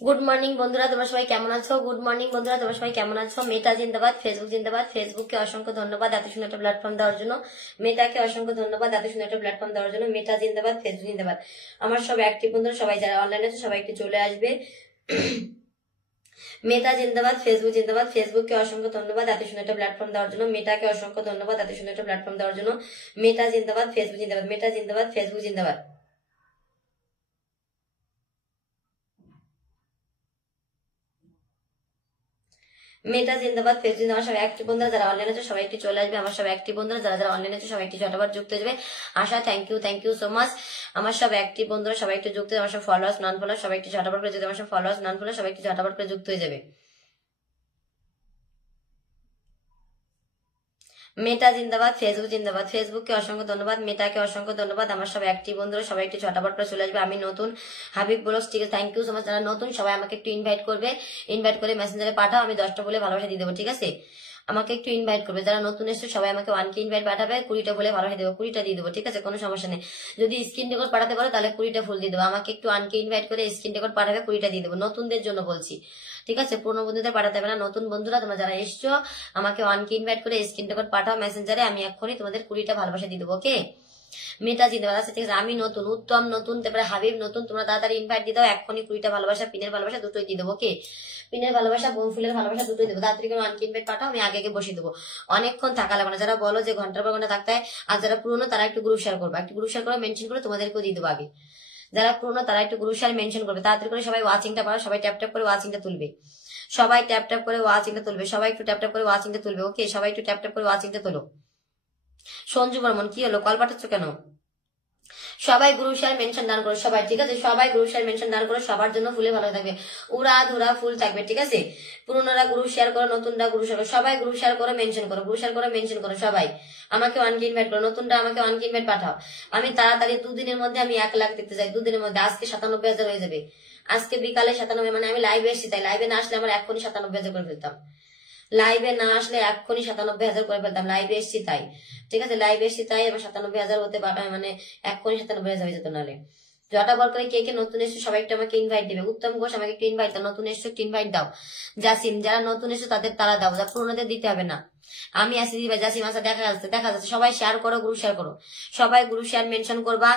Good morning বন্ধুরা, তোমরা সবাই কেমন আছো? গুড মর্নিং বন্ধুরা, তোমরা সবাই কেমন আছো? মেটা জিন্দাবাদ, ফেসবুক জিন্দাবাদ। ফেসবুককে অসংখ্য ধন্যবাদ এত সুন্দর একটা প্ল্যাটফর্ম দেওয়ার জন্য। মেটাকে অসংখ্য ধন্যবাদ এত সুন্দর একটা প্ল্যাটফর্ম দেওয়ার জন্য। মেটা জিন্দাবাদ, ফেসবুক জিন্দাবাদ। আমার সব অ্যাক্টিভ বন্ধুরা, সবাই যারা অনলাইনে আছে সবাই একটু চলে আসবে। মেটা জিন্দাবাদ, ফেসবুক জিন্দাবাদ। ফেসবুককে অসংখ্য ধন্যবাদ এত সুন্দর একটা প্ল্যাটফর্ম দেওয়ার জন্য। মেটাকে অসংখ্য ধন্যবাদ এত সুন্দর একটা প্ল্যাটফর্ম দেওয়ার জন্য। মেটা জিন্দাবাদ, ফেসবুক জিন্দাবাদ। মেটা জিন্দাবাদ, ফেসবুক জিন্দাবাদ। মেটা জিন্দাবাদ, ফেসবুক জিন্দাবাদ। সবাই অ্যাক্টিভ বন্ধুরা যারা অনলাইনে আছে সবাই একটু চলে আসবে। আমার সব অ্যাক্টিভ বন্ধুরা যারা যারা অনলাইনে আছে সবাই একটু ঝটপট যুক্ত হয়ে যাবে। আশা থ্যাংক ইউ সো মাচ। আমার সব অ্যাক্টিভ বন্ধুরা সবাই একটু যুক্ত হয়ে, আমার সব ফলোয়ার্স নন ফলোয়ার সবাই একটু ঝটপট করে যেতে, আমার সব ফলোয়ার্স নন ফলোয়ার সবাই একটু ঝটপট করে যুক্ত হয়ে যাবে। মেটা জিন্দাবাদ, ফেসবুক জিন্দাবাদ। ফেসবুককে অসংখ্য ধন্যবাদ, মেটাকে অসংখ্য ধন্যবাদ। আমার সব অ্যাক্টিভ বন্ধুরা সবাই একটু ঝটাপট করে চলে আসবে। আমি নতুন হাবিব ব্লগস, ঠিক আছে, থ্যাংক ইউ সো মাচ। যারা নতুন সবাই আমাকে একটু ইনভাইট করবে, ইনভাইট করে মেসেঞ্জারে পাঠাও। আমি 10টা বলে ভালোবাসা দিয়ে দেবো, ঠিক আছে? আমাকে একটু ইনভাইট করবে। যারা নতুন এসছে সবাই আমাকে 1K ইনভাইট পাঠাবে, 20টা বলে ভালোবাসা দেবো, 20টা দিয়ে দেবো, ঠিক আছে? কোনো সমস্যা নেই। যদি স্ক্রিন রেকর্ড পাঠাতে পারো তাহলে 20টা ফুল দিয়ে দেবো। আমাকে একটু 1K ইনভাইট করে স্ক্রিন রেকর্ড পাঠাবে, 20টা দিয়ে দেবো। নতুনদের জন্য বলছি, ঠিক আছে? পুরনো বন্ধুদের পাঠাতে হবে না। নতুন বন্ধুরা তোমরা যারা এসছো আমাকে 1K ইনভাইট করে স্ক্রিন রেকর্ড পাঠাও মেসেঞ্জারে। আমি এক্ষুনি তোমাদের 20টা ভালোবাসা দিয়ে দেবো, ওকে? মেটা জিন্দাবাদ। আচ্ছা ঠিক আছে, আমি নতুন, উত্তম নতুন, তারপরে হাবিব নতুন। তোমরা তাড়াতাড়ি ইনভাইট দিয়ে দাও এক্ষুনি। 20টা ভালোবাসা, পিনের ভালোবাসা দুটোই দিয়ে দেবো, ওকে? পিনের ভালোবাসা, ফুলের ভালোবাসা দুটোই দেবো। তাড়াতাড়ি করে 1K ইনভাইট পাঠাও, আমি আগে আগে বসিয়ে দেবো। অনেকক্ষণ থাকা লাগবে না। যারা বলো যে ঘন্টার পর ঘন্টা থাকতে হয়, আর যারা পুরনো তারা একটু গ্রুপ শেয়ার করবে, একটু গ্রুপ শেয়ার করে মেনশন করে তোমাদেরকেও দিয়ে দেবো আগে। যারা পুরনো তারা একটু গ্রুপ শেয়ার মেনশন করবে। তাড়াতাড়ি করে সবাই ওয়াচিংটা পারো, সবাই ট্যাপ ট্যাপ করে ওয়াচিংটা তুলবে। সবাই ট্যাপ ট্যাপ করে ওয়াচিংটা তুলবে, সবাই একটু ট্যাপ ট্যাপ করে ওয়াচিংটা তুলবে, ওকে? সবাই একটু ট্যাপ ট্যাপ করে ওয়াচিংটা তোলো। সঞ্জু বর্মন, কি হলো, কল পাঠাচ্ছ কেন? সবাই গ্রুপ শেয়ার মেনশন দান করো সবাই, ঠিক আছে? সবাই গ্রুপ শেয়ার মেনশন দান করো, সবার জন্য ফুলে ভালো থাকবে, উড়া ধুরা ফুল থাকবে, ঠিক আছে? পুরোনোরা গ্রুপ শেয়ার করো, নতুনরা গ্রুপ শেয়ার করো। সবাই গ্রুপ শেয়ার করো, মেনশন করো, গ্রুপ শেয়ার করো, মেনশন করো। সবাই আমাকে 1K ইনভাইট করো, নতুনরা আমাকে 1K ইনভাইট পাঠাও। আমি তাড়াতাড়ি 2 দিনের মধ্যে আমি 1 লাখ দেখতে চাই, 2 দিনের মধ্যে। আজকে 97,000 হয়ে যাবে, আজকে বিকালে 97, মানে আমি লাইভে এসেছি তাই। লাইভে না আসলে আমার এক্ষুনি 97,000 করে ফেলতাম। লাইভে না আসলে এক্ষুনি 97,000 করে ফেলতাম। লাইভে এসছি তাই, ঠিক আছে? লাইভে এসছি তাই এবার 97,000 হতে পারে, মানে এক্ষুনি 97,000 হয়ে যেত। নাহলে জটাবর করে কে কে নতুন এসছো সবাই একটু আমাকে ইনভাইট দিবে। উত্তম ঘোষ আমাকে একটু ইনভাইট দাও, নতুন এসছো একটু ইনভাইট দাও। জাসিম, যারা নতুন এসছো তাদের তারা দাও, যা পুরোনোদের দিতে হবে না। আমি আসি দিবা। জাসিম আচ্ছা, দেখা যাচ্ছে। সবাই শেয়ার করো, গ্রুপ শেয়ার করো। সবাই গ্রুপ শেয়ার মেনশন করবা।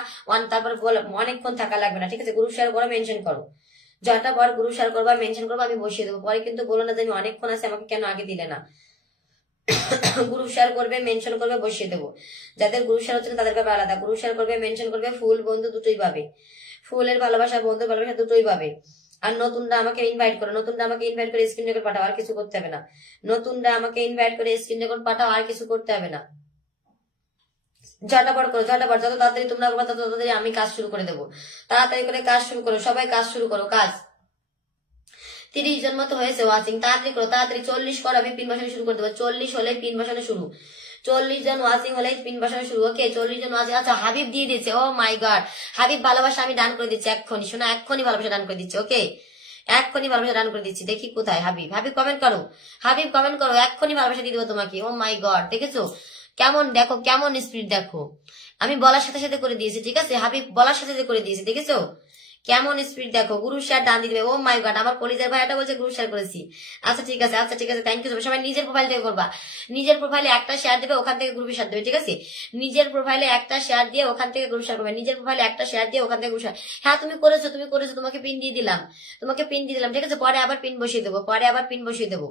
তারপরে অনেকক্ষণ থাকা লাগবে না, ঠিক আছে? গ্রুপ শেয়ার করো, মেনশন করো। যটা পর গ্রুপ শেয়ার করবা, মেনশন করবা, আমি বসিয়ে দেবো। পরে কিন্তু বলো না যে আমি অনেকক্ষণ আছে, আমাকে কেন আগে দিলে না। গ্রুপ শেয়ার করবে, মেনশন করবে, বসিয়ে দেবো। যাদের গ্রুপ শেয়ার হচ্ছে তাদের ব্যাপারে আলাদা। গ্রুপ শেয়ার করবে, মেনশন করবে, ফুল বন্ধু দুটোই পাবে। ফুলের ভালোবাসা, বন্ধুর ভালোবাসা দুটোই পাবে। আর নতুনরা আমাকে ইনভাইট করো, নতুনরা আমাকে ইনভাইট করে স্ক্রিন রেকর্ড পাঠাও, আর কিছু করতে হবে না। নতুনরা আমাকে ইনভাইট করে স্ক্রিন রেকর্ড পাঠাও, আর কিছু করতে হবে না। ঝটাপট করো, ঝটাপট। যত তাড়াতাড়ি তোমরা করবে তত তাড়াতাড়ি আমি কাজ শুরু করে দেবো। তাড়াতাড়ি করে কাজ শুরু করো, সবাই কাজ শুরু করো। কাজ 30 জন মতো হয়েছে ওয়াচিং, তাড়াতাড়ি করো, তাড়াতাড়ি 40 করো, আমি পিন বসানো শুরু করে দেবো। 40 হলে পিন বসানো শুরু, 40 জন ওয়াচিং হলে পিন বসানো শুরু, ওকে? 40 জন ওয়াচিং। আচ্ছা হাবিব দিয়ে দিচ্ছে, ও মাই গড। হাবিব ভালোবাসা আমি দান করে দিচ্ছি এক্ষুনি, শোনা, এক্ষুনি ভালোবাসা দান করে দিচ্ছি, ওকে? এক্ষুনি ভালোবাসা দান করে দিচ্ছি। দেখি কোথায় হাবিব, হাবিব কমেন্ট করো, হাবিব কমেন্ট করো, এক্ষুনি ভালোবাসা দিয়ে দেবো তোমাকে। ও মাই গড, দেখেছো কেমন, দেখো কেমন স্পিড, দেখো আমি বলার সাথে সাথে করে দিয়েছি, ঠিক আছে? হাবিব বলার সাথে সাথে করে দিয়েছি, দেখেছো কেমন স্পিড, দেখো। গ্রুপ শেয়ার ডান দিয়ে দেবে। ও মাই গড, আমার কলিজার ভাইটা বলছে গ্রুপ শেয়ার করেছি। আচ্ছা ঠিক আছে, আচ্ছা ঠিক আছে, থ্যাংক ইউ। সবাই নিজের প্রোফাইল থেকে করবা, নিজের প্রোফাইলে একটা শেয়ার দেবে, ওখান থেকে গ্রুপে শেয়ার দেবে, ঠিক আছে? নিজের প্রোফাইলে একটা শেয়ার দিয়ে ওখান থেকে গ্রুপ শেয়ার করবে, নিজের প্রোফাইলে একটা শেয়ার দিয়ে ওখান থেকে গ্রুপ শেয়ার। হ্যাঁ তুমি করেছো, তুমি করেছো, তোমাকে পিন দিয়ে দিলাম, তোমাকে পিন দিয়ে দিলাম, ঠিক আছে? পরে আবার পিন বসিয়ে দেবো, পরে আবার পিন বসিয়ে দেবো।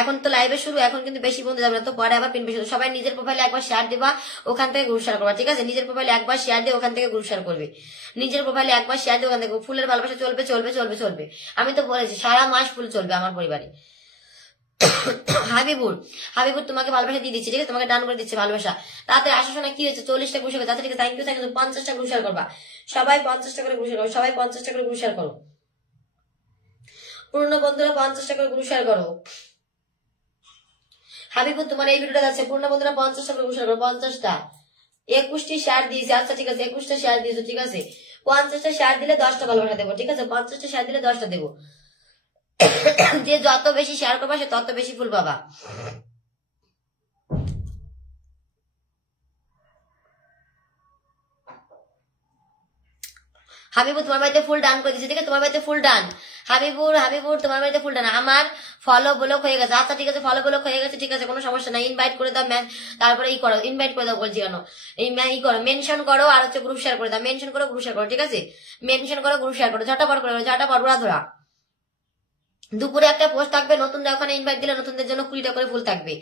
এখন তো লাইভে শুরু, এখন কিন্তু বেশি বন্ধু যাবে না, তো পরে আবার পিন বসিয়ে দেবো। সবাই নিজের প্রোফাইলে একবার শেয়ার দিবা, ওখান থেকে গ্রুপ শেয়ার করবা, ঠিক আছে? নিজের প্রোফাইলে একবার শেয়ার দিয়ে ওখান থেকে গ্রুপ শেয়ার করবে। নিজের প্রোফাইলে একবার শেয়ার দিয়ে ওখান থেকে। ফুলের ভালোবাসা চলবে চলবে চলবে চলবে, আমি তো বলেছি সারা মাস ফুল চলবে আমার পরিবারে। হাবিবুর, হাবিবুর তোমাকে ভালোবাসা দিয়ে দিচ্ছি, ঠিক আছে? তোমাকে ডান করে দিচ্ছে ভালোবাসা। তাতে আসা শোনা কি হয়েছে, 40টা গ্রুপ শেয়ার, তাতে ঠিক আছে, থ্যাংক ইউ থ্যাংক ইউ। 50টা গ্রুপ শেয়ার করবা, সবাই 50টা করে গ্রুপ শেয়ার করো, সবাই 50টা করে গ্রুপ শেয়ার করো। পুরনো বন্ধুরা 50টা করে গ্রুপ শেয়ার করো। হাবিবুর তোমার এই ভিডিওটা যাচ্ছে, পূর্ণ বন্ধুরা 50টা করে গ্রুপ শেয়ার করো, 50টা। 21টি শেয়ার দিয়েছে, আচ্ছা ঠিক আছে, 21টা শেয়ার দিয়েছো, ঠিক আছে? 50টা শেয়ার দিলে 10টা ভালোবাসা দেবো, ঠিক আছে? 50টা শেয়ার দিলে 10টা দেবো। যে যত বেশি শেয়ার করবা সে তত বেশি ফুল পাবা। হাবিবুর তোমার বাড়িতে ফুল ডান করে দিচ্ছে, ঠিক আছে, তোমার বাড়িতে ফুল ডান। হাবিবুর তোমার বাড়িতে ফুল ডান। আমার ফলো ব্লক হয়ে গেছে, আচ্ছা ঠিক আছে, ফলো ব্লক হয়ে গেছে, ঠিক আছে, কোনো সমস্যা নাই। ইনভাইট করে দাও, তারপরে ই করো, ইনভাইট করে দাও বলছি কেন, ই করো, মেনশন করো, আর হচ্ছে গ্রুপ শেয়ার করে দাও, মেনশন করো, গ্রুপ শেয়ার করো, ঠিক আছে, মেনশন করো, গ্রুপ শেয়ার করো, ঝটাপট করে, ঝটাপট উড়া ধরা। দুপুরে একটা পোস্ট থাকবে, নতুনদের ওখানে ইনভাইট দিলে নতুনদের জন্য 20টা করে ফুল থাকবে,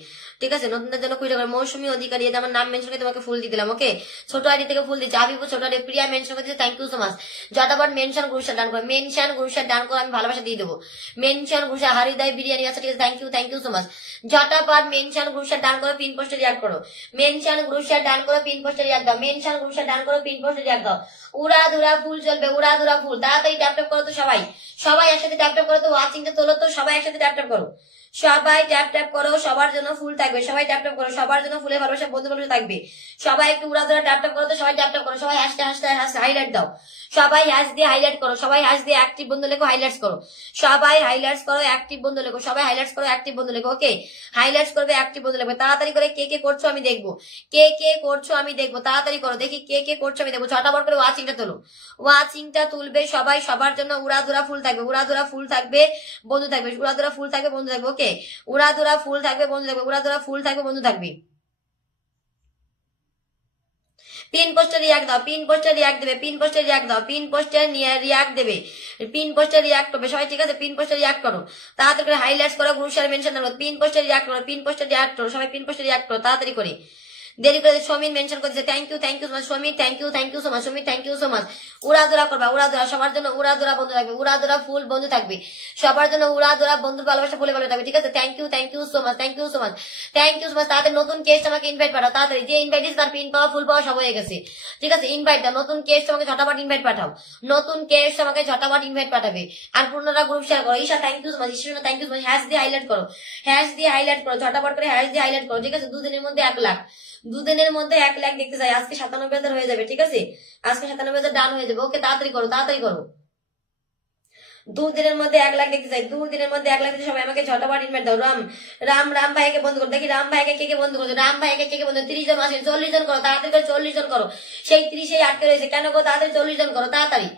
ঠিক আছে, নতুনদের জন্য 20টা করে। মৌসুমী অধিকারী, আমার নাম মেনশন করে তোমাকে ফুল দিয়ে দিলাম, ওকে। ছোট আইডি থেকে ফুল দিচ্ছে, আবিবু ছোট আইডি, প্রিয়া মেনশন করে দিচ্ছে, থ্যাংক ইউ সো মাচ। ঝটাপট মেনশন গ্রুপশার ডান করো, মেনশন গ্রুপশার ডান করো, আমি ভালোবাসা দিয়ে দেবো। মেনশন গ্রুপশার হারিদাই বিরিয়ানি আছে, ঠিক আছে, থ্যাংক ইউ সো মাচ। ঝটাপট মেনশন গ্রুপশার ডান করো, পিন পোস্টে রিয়াক্ট করো, মেনশন গ্রুপশার ডান করো, পিন পোস্টে রিয়াক্ট দাও, মেনশন গ্রুপশার ডান করো, পিন পোস্টে রিয়াক্ট দাও। উড়া ধুরা ফুল চলবে, উড়া ধুরা ফুল, তাড়াতাড়ি ট্যাপ ট্যাপ করো তো সবাই, সবাই একসাথে ট্যাপ ট্যাপ করো তো, ওয়াচিংটা তোলো তো, সবাই একসাথে ট্যাপ ট্যাপ করো, সবাই ট্যাপ ট্যাপ করো, সবার জন্য ফুল থাকবে, সবাই ট্যাপ ট্যাপ করো, সবার জন্য ফুলের ভালোবাসা বন্ধু বন্ধু থাকবে, সবাই একটু উড়া ধরা ট্যাপ ট্যাপ করো তো, সবাই ট্যাপ ট্যাপ করো, সবাই হাইলাইট দাও, সবাই হ্যাশ দিয়ে হাইলাইট করো, সবাই হ্যাশ দিয়ে অ্যাক্টিভ বন্ধু লেখো, হাইলাইটস করো, সবাই হাইলাইটস করো, অ্যাক্টিভ বন্ধু লেখো, সবাই হাইলাইটস করো, অ্যাক্টিভ বন্ধু লেখো, ওকে, হাইলাইটস করবে, অ্যাক্টিভ বন্ধু লেখো, তাড়াতাড়ি করে কে কে করছো আমি দেখবো, কে কে করছো আমি দেখবো, তাড়াতাড়ি করো, দেখি কে কে করছো আমি দেখবো, ঝটাপট করে ওয়াচিংটা তোলো, ওয়াচিংটা তুলবে সবাই, সবার জন্য উড়াধুরা ফুল থাকবে, উড়াধুরা ফুল থাকবে, বন্ধু থাকবে, উড়াধুরা ফুল থাকবে, বন্ধু থাকবে, ওকে, উড়াধুরা ফুল থাকবে, বন্ধু থাকবে, উড়াধুরা ফুল থাকবে, বন্ধু থাকবে। পিন পোস্টে রিয়াক্ট দাও, পিন পোস্টে রিয়াক্ট দেবে, পিন পোস্টে রিয়াক্ট দাও, পিন পোস্টে রিয়াক্ট দেবে, পিন পোস্টে রিয়াক্ট করবে সবাই, ঠিক আছে, পিন পোস্টে রিয়াক্ট করো, তাড়াতাড়ি করে হাইলাইটস করো, গ্রুপ শেয়ার মেনশন করো, পিন পোস্টে রিয়াক্ট করো, পিন পোস্টে রিয়াক্ট করো, সবাই পিন পোস্টে রিয়াক্ট করো, তাড়াতাড়ি করে, দেরি করে। সমীর মেনশন করছে, thank you so much Samir, thank you so much Samir, thank you so much. উড়াধুরা করবা, উড়াধুরা, সবার জন্য উড়াধুরা বন্ধু থাকবে, উড়াধুরা ফুল বন্ধু থাকবে, সবার জন্য উড়াধুরা বন্ধু ভালোবাসা ফুলে ভালো থাকবে, ঠিক আছে, thank you so much, thank you so much, thank you so much. তাদের নতুন কেস আমাকে ইনভাইট পাঠাও, তাড়াতাড়ি, যে ইনভাইট দিচ্ছে তার পিন পাওয়া ফুল পাওয়া সব হয়ে গেছে, ঠিক আছে, ইনভাইট দাও, নতুন কেস আমাকে ঝটাপট ইনভাইট পাঠাও, নতুন কেস আমাকে ঝটাপট ইনভাইট পাঠাবে, আর পুরোনোরা গ্রুপ শেয়ার করো। Isha thank you so much, Isha thank you so much, hash দিয়ে হাইলাইট করো, হ্যাশ দিয়ে হাইলাইট করো, ঝটাপট করে হ্যাশ দিয়ে হাইলাইট করো, ঠিক আছে, 2 দিনের মধ্যে 1 লাখ, 2 দিনের মধ্যে 1 লাখ দেখতে চাই, আজকে 97,000 হয়ে যাবে, ঠিক আছে, আজকে 97,000 ডান হয়ে যাবে, ওকে, তাড়াতাড়ি করো, তাড়াতাড়ি করো, 2 দিনের মধ্যে 1 লাখ দেখতে চাই, 2 দিনের মধ্যে 1 লাখ দিতে সবাই আমাকে ঝটাপট ইনভাইট দাও। রাম ভাইকে বন্ধ করো, দেখি রাম ভাইকে কে কে বন্ধ করছো, রাম ভাইকে কে কে বন্ধ, 30 জন আসে, 40 জন করো, তাড়াতাড়ি করে 40 জন করো, সেই 30 আটকে রয়েছে কেন গো, তাড়াতাড়ি 40 জন করো, তাড়াতাড়ি।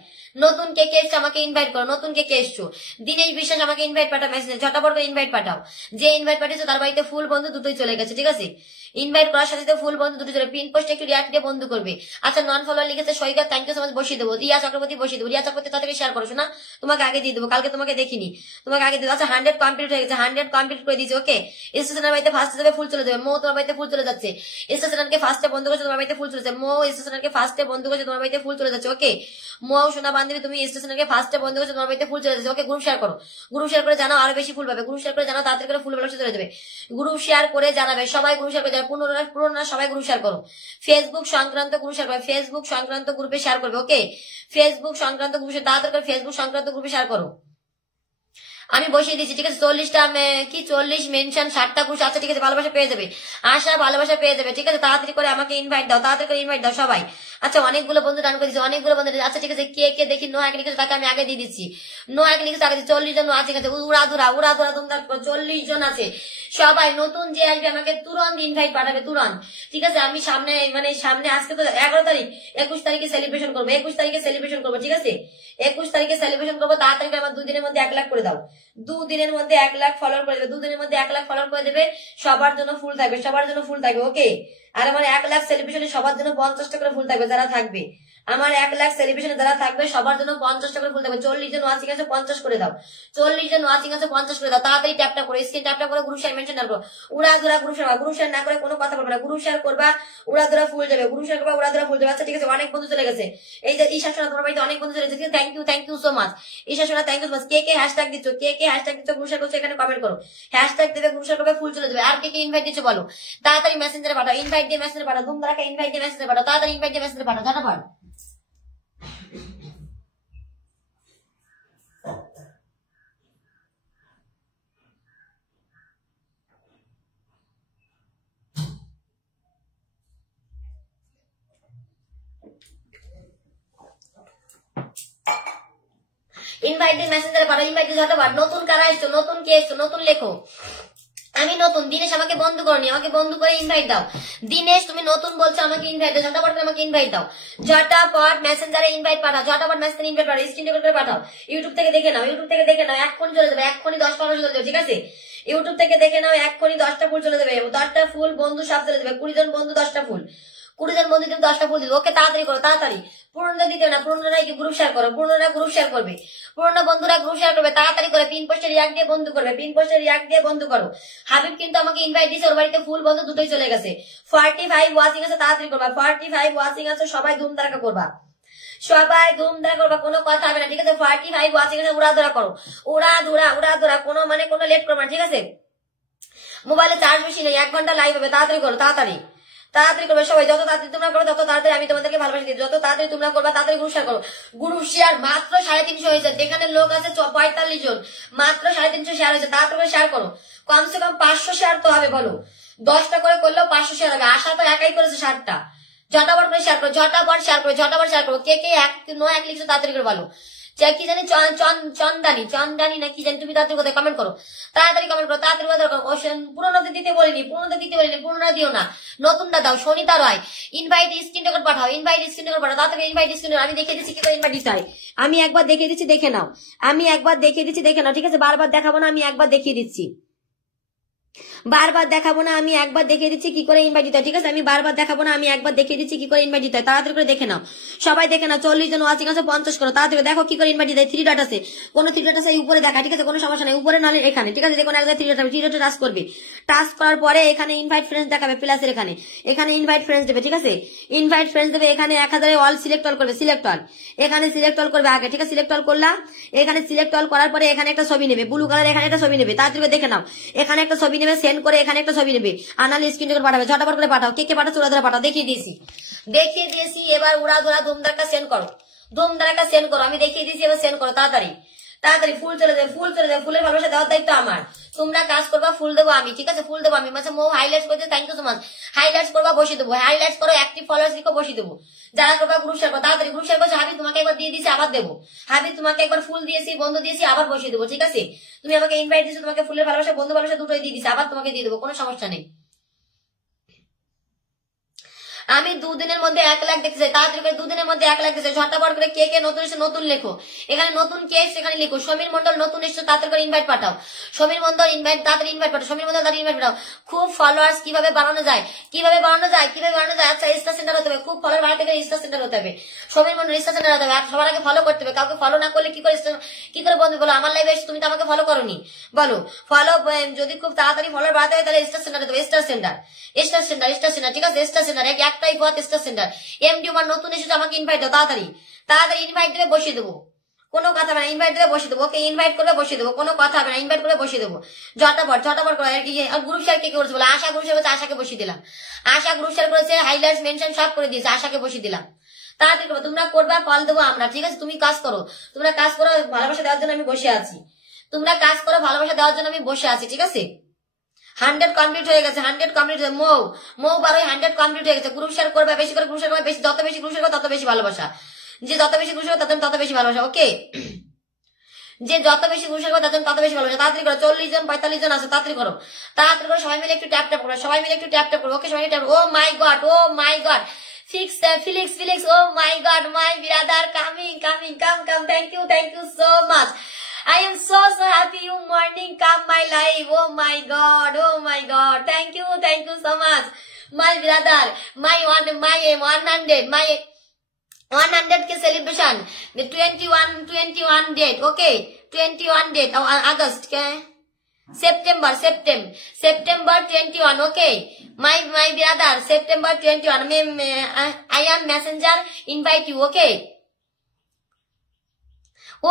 নতুন কে কে এসছো আমাকে ইনভাইট করো, নতুন কে কে এসছো, দিনেশ বিশ্বাস আমাকে ইনভাইট পাঠাও, মেসেজ ঝটাপট করে ইনভাইট পাঠাও, যে ইনভাইট পাঠিয়েছো তার বাড়িতে ফুল বন্ধু দুটোই চলে গেছে, ঠিক আছে, ইনভাইট করার সাথে সাথে ফুল বন্ধু দুটো চলে, পিন পোস্ট একটু রিয়াক্ট দিয়ে বন্ধ করবে। আচ্ছা, নন ফলোয়ার লিখেছে সৈকত, থ্যাংক ইউ সো মাচ, বসিয়ে দেবো, রিয়া চক্রবর্তী বসিয়ে দেবো, রিয়া চক্রবর্তী তাড়াতাড়ি শেয়ার করো না, তোমাকে আগে দিয়ে দেবো, কালকে তোমাকে দেখিনি, তোমাকে আগে দিয়ে দেবো। আচ্ছা, 100 কমপ্লিট হয়ে গেছে, 100 কমপ্লিট করে দিয়েছে, ওকে, স্টেশনের বাড়িতে ফার্স্টে যাবে, ফুল চলে যাবে, মো তোমার বাড়িতে ফুল চলে যাচ্ছে, স্টেশনকে ফার্স্টে বন্ধ করছে, তোমার বাড়িতে ফুল চলে যাচ্ছে, মো স্টেশনকে ফার্স্টে বন্ধ করছে, তোমার বাড়িতে ফুল চলে যাচ্ছে, ওকে, মো সোনা বান্ধবী তুমি স্টেশনকে ফার্স্টে বন্ধ করছো, তোমার বাড়িতে ফুল চলে যাচ্ছে, ওকে, গ্রুপ শেয়ার করো, গ্রুপ শেয়ার করে জানাও, আরো বেশি ফুল পাবে, গ্রুপ শেয়ার করে জানাও, তাড়াতাড়ি করে ফুল ভালোবাসা চলে যাবে, গ্রুপ শেয়ার করে জানাবে সবাই, গ্রুপ শেয়ার করে যাবে, পুরোনো সবাই গ্রুপ শেয়ার করো, ফেসবুক সংক্রান্ত গ্রুপ শেয়ার করো, ফেসবুক সংক্রান্ত গ্রুপে শেয়ার করবে, ওকে, ফেসবুক সংক্রান্ত গ্রুপে তাড়াতাড়ি করে ফেসবুক সংক্রান্ত গ্রুপে শেয়ার করো। আমি বসিয়ে দিচ্ছি, ঠিক আছে, 40টা কি 40 মেনশন 60টা গ্রুপ, আচ্ছা ঠিক আছে, ভালোবাসা পেয়ে যাবে, আশা ভালোবাসা পেয়ে যাবে, ঠিক আছে, তাড়াতাড়ি করে আমাকে ইনভাইট দাও, তাড়াতাড়ি করে ইনভাইট দাও সবাই। আচ্ছা, অনেকগুলো বন্ধু ডান করে দিচ্ছে, অনেকগুলো বন্ধু, আচ্ছা ঠিক আছে, কে কে দেখি, নো এক লিখেছে তাকে আমি আগে দিয়ে দিচ্ছি, নো এক লিখেছে আগে 40 জন আছে, ঠিক আছে, উড়াধুরা তোমরা 40 জন আছে, সবাই নতুন যে আসবে আমাকে তুরন্ত ইনভাইট পাঠাবে, তুরন্ত, ঠিক আছে, আমি সামনে আজকে তো 11 তারিখ, 21 তারিখে সেলিব্রেশন করবো, 21 তারিখে সেলিব্রেশন করবো, ঠিক আছে, 21 তারিখে সেলিব্রেশন করবো, তাড়াতাড়ি আমার 2 দিনের মধ্যে 1 লাখ করে দাও, 2 দিনের মধ্যে 1 লাখ ফলোয়ার করে দেবে, 2 দিনের মধ্যে 1 লাখ ফলোয়ার করে দেবে, সবার জন্য ফুল থাকবে, সবার জন্য ফুল থাকবে, ওকে, আর আমার 1 লাখ সেলিব্রেশনে সবার জন্য 50টা করে ফুল থাকবে, যারা থাকবে আমার 1 লাখ সেলিব্রেশনে যারা থাকবে সবার জন্য 50টা করে ফুল থাকবে, 40 জন ওয়াচিং আছে 50 করে দাও, 40 জন ওয়াচিং আছে 50 করে দাও, তাড়াতাড়ি ট্যাপটা করো, স্ক্রিন ট্যাপটা করো, গ্রুপ শেয়ার মেনশন করো, উড়াধুরা গ্রুপ শেয়ার না করে কোনো কথা বলবে না, গ্রুপ শেয়ার করবা, উড়াধুরা ফুল যাবে, গ্রুপ শেয়ার করবা, উড়াধুরা ফুল যাবে, আচ্ছা ঠিক আছে, অনেক বন্ধু চলে গেছে, এই যে ঈশা সোনা তোমার বাড়িতে অনেক বন্ধু চলে গেছে, thank you so much, Isha সোনা থ্যাংক ইউ সো মাচ, কে কে হ্যাশট্যাগ দিচ্ছ, কে কে হ্যাশট্যাগ দিচ্ছ, গ্রুপ শেয়ার করছো, এখানে কমেন্ট করো, হ্যাশট্যাগ দেবে, গ্রুপ শেয়ার করবে, ফুল চলে যাবে, আর কে কে ইনভাইট দিচ্ছ বলো, তাড়াতাড়ি মেসেঞ্জারে পাঠাও, ইনভাইট দিয়ে মেসেঞ্জারে পাঠাও, ধুমধারাকে ইনভাইট দিয়ে মেসেঞ্জারে পাঠাও, তাড়াতাড়ি ইনভাইট দিয়ে মেসেঞ্জারে পাঠাও, ঝটাপট। ইনভাইট দিয়ে মেসেঞ্জারে পাঠাও, ইনভাইট দিয়ে ঝটাপট। নতুন কারা এসছো, নতুন কে এসছো, নতুন লেখো, আমি নতুন। দিনেশ আমাকে বন্ধু করনি, আমাকে বন্ধু করে ইনভাইট দাও। দিনেশ তুমি নতুন বলছো, আমাকে ইনভাইট দাও, ঝটাপট করে আমাকে ইনভাইট দাও, ঝটাপট মেসেঞ্জারে ইনভাইট পাঠাও, ঝটাপট মেসেঞ্জারে ইনভাইট পাঠাও, স্ক্রিন রেকর্ড করে পাঠাও। ইউটিউব থেকে দেখে নাও, ইউটিউব থেকে দেখে নাও, এক্ষুনি চলে যাবে, এক্ষুনি 10-15 চলে যাবে, ঠিক আছে? ইউটিউব থেকে দেখে নাও, এক্ষুনি 10টা ফুল চলে যাবে, 10টা ফুল বন্ধু সব চলে যাবে, 20 জন বন্ধু 10টা ফুল, 20 জন বন্ধু তুমি 10টা ফুল দিবে। ওকে তাড়াতাড়ি করো, তাড়াতাড়ি। পুরোনো দিতে না, পুরোনোরা গ্রুপ শেয়ার করো, পুরোনোরা গ্রুপ শেয়ার করবে, পুরোনো বন্ধুরা গ্রুপ শেয়ার করবে, তাড়াতাড়ি করে পিন পোস্টে রিয়াক্ট দিয়ে বন্ধু করবে, পিন পোস্টে রিয়াক্ট দিয়ে বন্ধু করো। হাবিব কিন্তু আমাকে ইনভাইট দিয়েছে, ওর বাড়িতে ফুল বন্ধু দুটোই চলে গেছে। 45 ওয়াচিং আছে, তাড়াতাড়ি করবা, 45 ওয়াচিং আছে, সবাই ধুমধারাকা করবা, সবাই ধুমধারা করবা, কোনো কথা হবে না, ঠিক আছে? 45 ওয়াচিং আছে, উড়াধরা করো, উড়াধরা, কোনো মানে কোনো লেট করবা না, ঠিক আছে? মোবাইলে চার্জ বেশি নেই, 1 ঘন্টা লাইভ হবে, তাড়াতাড়ি করো, তাড়াতাড়ি তাড়াতাড়ি করবে সবাই। যত তাড়াতাড়ি তোমরা করো তত তাড়াতাড়ি আমি তোমাদেরকে ভালোবাসি দিই। যত তাড়াতাড়ি তোমরা করবা তাড়াতাড়ি গ্রুপ শেয়ার করো। গ্রুপ শেয়ার মাত্র 350 হয়েছে, যেখানে লোক আছে 45 জন, মাত্র 350 শেয়ার হয়েছে, তাড়াতাড়ি করে শেয়ার করো। কমসে কম 500 শেয়ার তো হবে, বলো 10টা করে করলেও 500 শেয়ার হবে। আশা তো একাই করেছে 60টা। ঝটাপট করে শেয়ার করো, ঝটাপট শেয়ার করো, ঝটাপট শেয়ার করো। কে কে এক লিখছো তাড়াতাড়ি করে বলো। কি জানি চন্দানি না কি জানি, তুমি তাড়াতাড়ি কোথায় কমেন্ট করো, তাড়াতাড়ি কমেন্ট করো, তাড়াতাড়ি কথা করো। পুরোনোদের দিতে বলিনি, পুরোনো দিও না, নতুনটা দাও। সনিতা রয় ইনভাইট স্ক্রিন রেকর্ড পাঠাও, ইনভাইট স্ক্রিন রেকর্ড পাঠাও, তাড়াতাড়ি ইনভাইট স্ক্রিন রেকর্ড। আমি দেখিয়ে দিচ্ছি কি করে ইনভাইট দিতে হয়, আমি একবার দেখিয়ে দিচ্ছি, দেখে নাও। আমি একবার দেখিয়ে দিচ্ছি, দেখে নাও, ঠিক আছে? বারবার দেখাবো না, আমি একবার দেখিয়ে দিচ্ছি, বারবার দেখাবো না, আমি একবার দেখিয়ে দিচ্ছি কি করে ইনভাইট দিতে হয়, ঠিক আছে? আমি বারবার দেখাবো না, আমি একবার দেখিয়ে দিচ্ছি কি করে ইনভাইট দিতে হয়, তাড়াতাড়ি করে দেখে নাও, সবাই দেখে নাও। 40 জন ওয়াচিং আছে, 50 করো, তাড়াতাড়ি দেখো কি করে ইনভাইট দিতে হয়। 3 ডট আছে, কোনো 3 ডট আছে উপরে দেখা, ঠিক আছে? কোনো সমস্যা নেই, উপরে নাহলে এখানে, ঠিক আছে? দেখুন একবার 3 ডট, 3 ডটে টাচ করবে, টাচ করার পরে এখানে ইনভাইট ফ্রেন্ডস দেখাবে, প্লাসের এখানে ইনভাইট ফ্রেন্ডস দেবে, ঠিক আছে? ইনভাইট ফ্রেন্ডস দেবে, এখানে 1000 অল সিলেক্ট অল করবে, সিলেক্ট অল, এখানে সিলেক্ট অল করবে আগে, ঠিক আছে? সিলেক্ট অল করলা, এখানে সিলেক্ট অল করার পরে এখানে একটা ছবি নেবে, ব্লু কালার, এখানে একটা ছবি নেবে, তাড়াতাড়ি দেখে নাও। এখানে একটা ছবি নেবে, সেন্ড করে এখানে একটা ছবি নেবে, আনালি স্ক্রিন রেকর্ড পাঠাবে, ঝটাপট করে পাঠাও। কে কে পাঠাও, চুরা পাঠাও, দেখিয়ে দিয়েছি। এবার উড়াধরা ধুমধারাকা সেন্ড করো, ধুমধারাকা সেন্ড করো, আমি দেখিয়ে দিয়েছি, এবার সেন্ড করো, তাড়াতাড়ি তাড়াতাড়ি। ফুল চলে যাবে, ফুলের ভালোবাসা দেওয়ার দায়িত্ব আমার। তোমরা কাজ করবা, ফুল দেবো আমি, ঠিক আছে? ফুল দেবো আমি। মাঝে মো হাইলাইটস করতে, thank you so much. Highlights করবা, বসিয়ে দেবো, হাইলাইটস করো, অ্যাক্টিভ ফলোয়ার্স লিখো, বসিয়ে দেবো। যারা করবা গ্রুপ শেয়ার করো, তাড়াতাড়ি গ্রুপ শেয়ার করছো। হাবিব তোমাকে একবার দিয়ে দিয়েছি, আবার দেবো। হাবিব তোমাকে একবার ফুল দিয়েছি, বন্ধু দিয়েছি, আবার বসিয়ে দেবো, ঠিক আছে? তুমি আমাকে ইনভাইট দিয়েছো, তোমাকে ফুলের ভালোবাসা, বন্ধু ভালোবাসা দুটোই দিয়ে দিচ্ছি, আবার তোমাকে দিয়ে দেবো, কোনো সমস্যা নেই। আমি 2 দিনের মধ্যে 1 লাখ দেখতে চাই, তাড়াতাড়ি করে 2 দিনের মধ্যে 1 লাখ দেখতে চাই। ঝটাপট করে কে কে নতুন এসে নতুন লেখো, এখানে নতুন কে এসে এখানে লিখো। সমীর মন্ডল নতুন এসছো, তাড়াতাড়ি করে ইনভাইট পাঠাও। সমীর মন্ডল ইনভাইট, তাড়াতাড়ি ইনভাইট পাঠাও। সমীর মন্ডল তাড়াতাড়ি ইনভাইট পাঠাও। খুব ফলোয়ার্স কিভাবে বাড়ানো যায়, আচ্ছা স্টার সেন্টার হতে হবে, খুব ফলোয়ার বাড়াতে গেলে স্টার সেন্টার হতে হবে। সমীর মন্ডল স্টার সেন্টার হতে হবে, আর সবার আগে ফলো করতে হবে। কাউকে ফলো না করলে কি করে বন্ধু বলো? আমার লাইভে এসে তুমি তো আমাকে ফলো করোনি, বলো ফলো। যদি খুব তাড়াতাড়ি ফলোয়ার বাড়াতে হয় তাহলে স্টার সেন্টার হতে হবে, স্টার সেন্টার, ঠিক আছে? স্টার সেন্টার একটাই পথ, স্টার সেন্টার। এমডি ওয়ান নতুন এসেছে, আমাকে ইনভাইট দাও, তাড়াতাড়ি ইনভাইট দেবে, বসিয়ে দেবো, কোনো কথা হবে না। ইনভাইট দেবে, বসিয়ে দেবো, ওকে ইনভাইট করবে, বসিয়ে দেবো, কোনো কথা হবে না। ইনভাইট করে বসিয়ে দেবো, ঝটাপট করে। আর গ্রুপ শেয়ার কে করেছে বলে? আশা গ্রুপ শেয়ার করেছে, আশাকে বসিয়ে দিলাম। আশা গ্রুপ শেয়ার করেছে, হাইলাইটস মেনশন সব করে দিয়েছে, আশাকে বসিয়ে দিলাম। তাড়াতাড়ি করবো, তোমরা করবা, কল দেবো আমরা, ঠিক আছে? তুমি কাজ করো, তোমরা কাজ করো, ভালোবাসা দেওয়ার জন্য আমি বসে আছি। তোমরা কাজ করো, ভালোবাসা দেওয়ার জন্য আমি বসে আছি, ঠিক আছে? 100 কমপ্লিট হয়ে গেছে, 100 কমপ্লিট হয়ে মৌ 100 কমপ্লিট হয়ে গেছে। গ্রুপ শেয়ার করবে, বেশি করে গ্রুপ শেয়ার করবে, যত বেশি গ্রুপ শেয়ার করবে তত বেশি ভালোবাসা। যে যত বেশি গ্রুপ শেয়ার করবে তত বেশি ভালোবাসা, ওকে? যে যত বেশি গ্রুপ শেয়ার করবে তত বেশি ভালোবাসা। তাড়াতাড়ি করো, 40 জন 45 জন আছে, তাড়াতাড়ি করো, সবাই মিলে একটু ট্যাপ করো, ওকে? সবাই tap. Oh my God, Felix, oh my God, my brother, coming, come, thank you so much. I am so happy you morning come my live. Oh my god, thank you so much, my brother. My 100 ke celebration, the 21 date, okay? 21 date, August ke September 21, okay? My brother, September 21, I am messenger invite you, okay?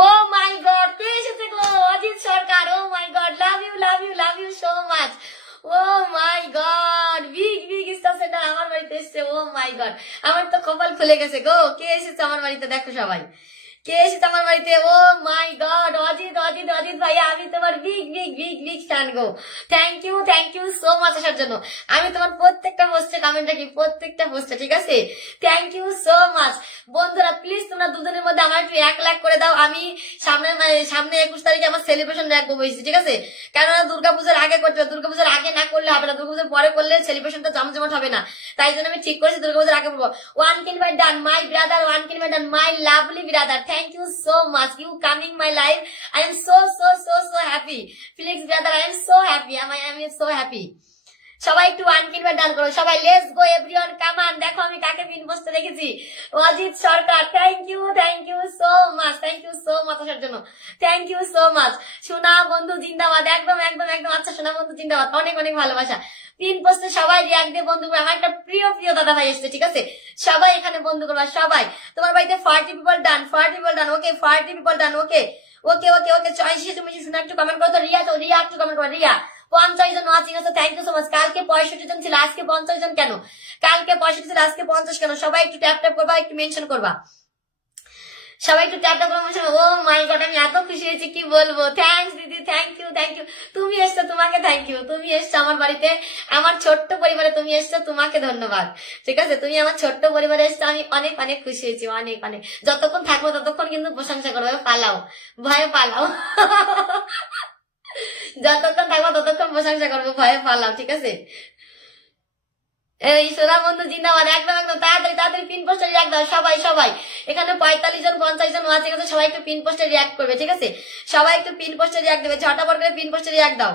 Oh my god, Ajit Sarkar, oh my god, love you so much. Oh my god, big star center আমার বাড়িতে এসেছে। Oh my god, আমার তো কপাল খুলে গেছে গো। কে এসেছে আমার বাড়িতে দেখো সবাই, কে এসেছে আমার বাড়িতে? Oh my God, Ajit Ajit Ajit ভাইয়া, আমি তোমার big big big big fan গো। থ্যাংক ইউ সো মাচ আসার জন্য। আমি তোমার প্রত্যেকটা পোস্টে কমেন্ট রাখি, প্রত্যেকটা পোস্টে, ঠিক আছে? Thank you so much. বন্ধুরা প্লিজ তোমরা দুদিনের মধ্যে আমার একটু 1 লাখ করে দাও। আমি সামনে 21 তারিখে আমার সেলিব্রেশন রাখবো বলছি, ঠিক আছে? কেননা দুর্গাপূজার আগে করতে হবে, দুর্গাপূজার আগে না করলে হবে না, দুর্গাপূজার পরে করলে সেলিব্রেশনটা জমজমাট হবে না। তাই জন্য আমি ঠিক করেছি দুর্গাপূজার আগে করবো। 1 কিন ডান মাই ব্রাদার, 1 কিন done my lovely brother, thank you so much, you coming my life, I am so happy. Felix brother, I am so happy, I am so happy. সবাই একটু 1 কিন ডান করো সবাই, let's go everyone, come on. দেখো আমি কাকে pin পোস্টে রেখেছি, Ajit Sarkar. Thank you so much, thank you so much আসার জন্য, থ্যাংক ইউ সো মাচ। সোনা বন্ধু জিন্দাবাদ, একদম একদম একদম। আচ্ছা সোনা বন্ধু জিন্দাবাদ, অনেক অনেক ভালোবাসা। পিন পোস্টে সবাই রিয়াক্ট দিয়ে বন্ধু করবে। আমার একটা প্রিয় প্রিয় দাদা ভাই এসছে, ঠিক আছে? সবাই এখানে বন্ধু করবা সবাই। তোমার বাড়িতে 40 পিপল ডান, 40 পিপল ডান, ওকে 40 পিপল ডান, ওকে ওকে ওকে ওকে। চয়েস তুমি শোনা একটু কমেন্ট করো তো, রিয়া তো, রিয়া একটু কমেন্ট করো, রিয়া। 50 জন ওয়াচিং আছে, থ্যাংক ইউ সো মাচ। কালকে 65 জন ছিল, আজকে 50 জন কেন? কালকে 65 ছিল, আজকে 50 কেন? সবাই একটু ট্যাপ ট্যাপ করবা, একটু মেনশন করবা, সবাই একটু ট্যাপ ট্যাপ করবা। ও মাই গড, আমি এত খুশি হয়েছি কি বলবো। থ্যাংকস দিদি, থ্যাংক ইউ। তুমি এসছো, তোমাকে থ্যাংক ইউ। তুমি এসছো আমার বাড়িতে, আমার ছোট্ট পরিবারে তুমি এসছো, তোমাকে ধন্যবাদ, ঠিক আছে? তুমি আমার ছোট্ট পরিবারে এসছো, আমি অনেক অনেক খুশি হয়েছি, অনেক অনেক। যতক্ষণ থাকবো ততক্ষণ কিন্তু প্রশংসা করবো, পালাও ভয়ে পালাও। যতক্ষণ থাকবো ততক্ষণ প্রশংসা করবো, ভয়ে পালাও, ঠিক আছে? এই সোনা বন্ধু জিন্দাবাদ, একদম একদম। তাড়াতাড়ি তাড়াতাড়ি পিন পোস্টে রিয়াক্ট দাও সবাই সবাই। এখানে 45 জন 50 জন ওয়াচিং আছে, সবাই একটু পিন পোস্টে রিয়াক্ট করবে, ঠিক আছে? সবাই একটু পিন পোস্টে রিয়াক্ট দেবে, ঝটাপট করে পিন পোস্টে রিয়াক্ট দাও।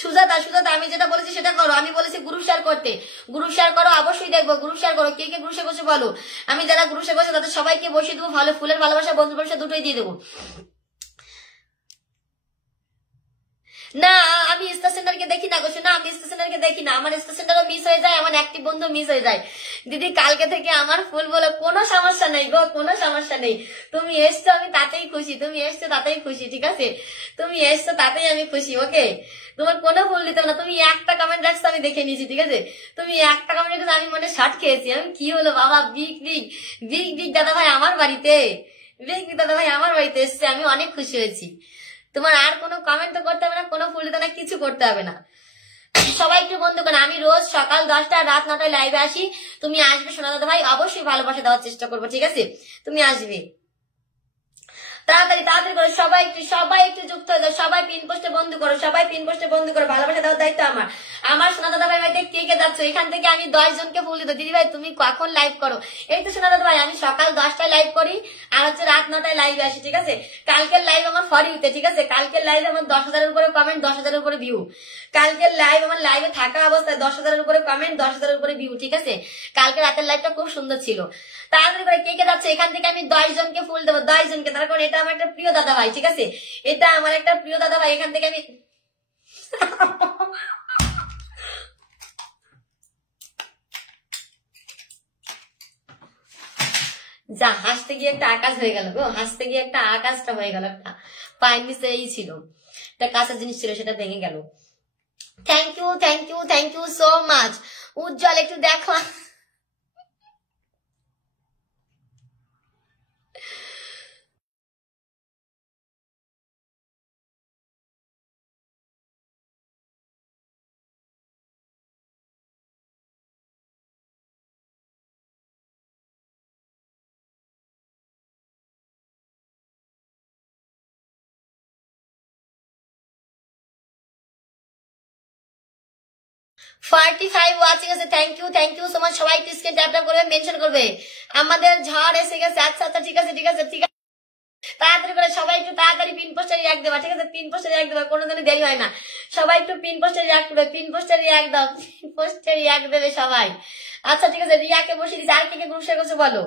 সুজাতা সুজাতা, আমি যেটা বলেছি সেটা করো। আমি বলেছি গ্রুপ শেয়ার করতে, গ্রুপ শেয়ার করো, অবশ্যই দেখবো। গ্রুপ শেয়ার করো, কে কে গ্রুপ শেয়ার করছে বলো। আমি যারা গ্রুপ শেয়ার করছে তাদের সবাইকে বসিয়ে দেবো, ভালো ফুলের ভালোবাসা, বন্ধু ভালোবাসা দুটোই দিয়ে দেবো। না আমি স্টেশনারকে দেখি না গো শোনা, আমি স্টেশনারকে দেখি না। আমার স্টেশনারও মিস হয়ে যায়, আমার অ্যাক্টিভ বন্ধু মিস হয়ে যায়। দিদি কালকে থেকে আমার ফুল বলে কোনো সমস্যা নেই গো, কোনো সমস্যা নেই। তুমি এসছো আমি তাতেই খুশি, তুমি এসছো তাতেই খুশি, ঠিক আছে? তুমি এসছো তাতেই আমি খুশি, ওকে? তোমার কোনো ফুল দিতে না, তুমি একটা কমেন্ট রাখছো আমি দেখে নিয়েছি, ঠিক আছে? তুমি একটা কমেন্ট রেখেছো, আমি মনে শার্ট খেয়েছি। আমি কি হলো বাবা, বিগ বিগ বিগ বিগ দাদা ভাই আমার বাড়িতে, বিগ বিগ দাদা ভাই আমার বাড়িতে এসছে, আমি অনেক খুশি হয়েছি। তোমার আর কোনো কমেন্ট তো করতে হবে না, কোনো ফুল দিতে না, কিছু করতে হবে না। সবাই একটু বন্ধু করে, আমি রোজ সকাল 10টা রাত 9টায় লাইভে আসি। তুমি আসবে সোনা দাদা ভাই, অবশ্যই ভালোবাসা দেওয়ার চেষ্টা করবো, ঠিক আছে? তুমি আসবে তাড়াতাড়ি তাড়াতাড়ি করে। সবাই একটু যুক্ত হয়ে যাও, সবাই পিন পোস্টে বন্ধু করো, সবাই পিন পোস্টে বন্ধু করো। ভালোবাসা দেওয়ার দায়িত্ব আমার। আমার সোনা দাদা ভাই বাড়িতে কে কে যাচ্ছ? এখান থেকে আমি 10 জনকে ফুল দিত। দিদি ভাই তুমি কখন লাইভ করো? এই তো সোনা দাদা ভাই, আমি সকাল 10টায় লাইভ করি, আর হচ্ছে রাত 9টায় লাইভে আসি, ঠিক আছে? কালকের লাইভ আমার ফরিতে, ঠিক আছে? কালকের লাইভে আমার 10,000-এর উপরে কমেন্ট, 10,000-এর উপরে ভিউ। কালকের লাইভ আমার লাইভে থাকা অবস্থায় 10,000-এর উপরে কমেন্ট, 10,000-এর উপরে ভিউ, ঠিক আছে? কালকে রাতের লাইভটা খুব সুন্দর ছিল। তাড়াতাড়ি করে কে কে যাচ্ছে? এখান থেকে আমি 10 জনকে ফুল দেবো, 10 জনকে। তার কারণ এটা আমার একটা প্রিয় দাদা ভাই, ঠিক আছে? এটা আমার একটা প্রিয় দাদা ভাই, এখান থেকে আমি যা হাসতে গিয়ে একটা আকাশ হয়ে গেল গো, হাসতে গিয়ে একটা আকাশটা হয়ে গেল, একটা পায়ের নিচে এই ছিল একটা কাঁচা জিনিস ছিল, সেটা ভেঙে গেল। Thank you so much. Ujjwal একটু দেখো। ফর্টি ফাইভ ওয়াচিং আছে, থ্যাংক ইউ সো মাচ। সবাই একটু স্ক্রিন ট্যাপ ট্যাপ করবে, মেনশন করবে। আমাদের ঝড় এসে গেছে। আচ্ছা আচ্ছা, ঠিক আছে ঠিক আছে ঠিক আছে। তাড়াতাড়ি করে সবাই একটু তাড়াতাড়ি পিন পোস্টার রিয়াক্ট দেবা, ঠিক আছে? পিন পোস্টার রিয়াক্ট দেবা, কোনোদিনই দেরি হয় না। সবাই একটু পিন পোস্টার রিয়াক্ট করবে, পিন পোস্টার রিয়াক্ট দাও, পিন পোস্টার রিয়াক্ট দেবে সবাই। আচ্ছা ঠিক আছে, রিয়াকে বসিয়ে দিচ্ছি। আর কে কে গ্রুপ শেয়ার করছে বলো।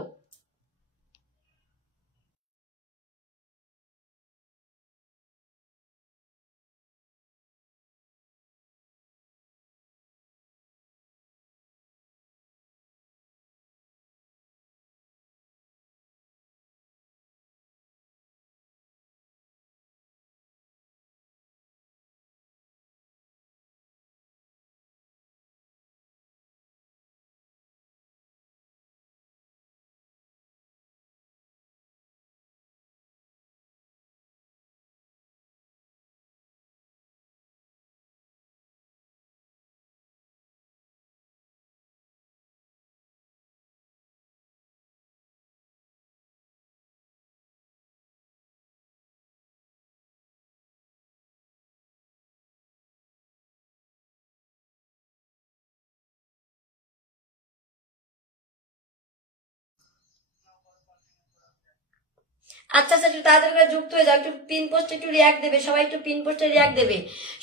আচ্ছা আচ্ছা, একটু তাড়াতাড়ি করে যুক্ত হয়ে যাও, একটু পিন পোস্টে একটু রিয়াক্ট দেবে, সবাই একটু পিন পোস্টে রিয়াক্ট দেবে,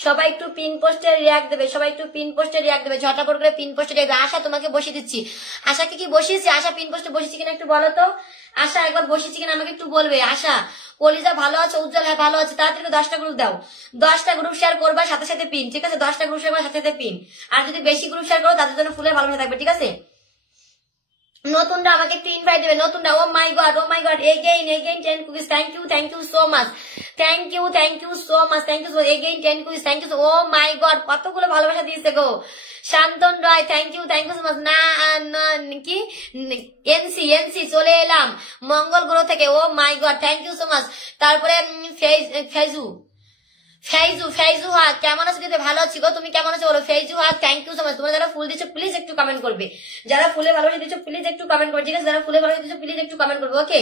সবাই একটু পিন পোস্টে রিয়াক্ট দেবে, সবাই একটু পিন পোস্টে রিয়াক্ট দেবে, ঝটাপট করে পিন পোস্টে রিয়াক্ট দেবে। আশা তোমাকে বসিয়ে দিচ্ছি, আশাকে কি বসিয়েছি? আশা পিন পোস্টে বসিয়েছি কিনা একটু বলো তো, আশা একবার বসিয়েছি কিনা আমাকে একটু বলবে। আশা, কলিজা ভালো আছে, উজ্জ্বল হ্যাঁ ভালো আছে, তাড়াতাড়ি 10টা গ্রুপ দাও, 10টা গ্রুপ শেয়ার করবা সাথে সাথে পিন, ঠিক আছে? 10টা গ্রুপ শেয়ার করবা সাথে সাথে পিন, আর যদি বেশি গ্রুপ শেয়ার করো তাদের জন্য ফুলের ভালোবাসা থাকবে, ঠিক আছে? নতুনরা আমাকে একটু ইনভাইট দেবে, নতুনরা। Oh my god, again 10 cookies, thank you so much, thank you so much, thank you again 10 cookies, thank you. Oh my god, কতগুলো ভালোবাসা দিয়েছে গো। Shantan Roy, thank you so much. না কি এনসি চলে এলাম মঙ্গল গ্রহ থেকে, oh my god, thank you so much. তারপরে ফেজু হাত, কেমন আছো দিতে? ভালো আছি গো, তুমি কেমন আছো বলো? ফেজু হাত, থ্যাংক ইউ সো মাচ। তোমরা যারা ফুল দিচ্ছ প্লিজ একটু কমেন্ট করবে, যারা ফুলে ভালোবাসা দিচ্ছ প্লিজ একটু কমেন্ট করবে, ঠিক আছে? যারা ফুলে ভালোবাসা দিচ্ছ প্লিজ একটু কমেন্ট করবে, ওকে?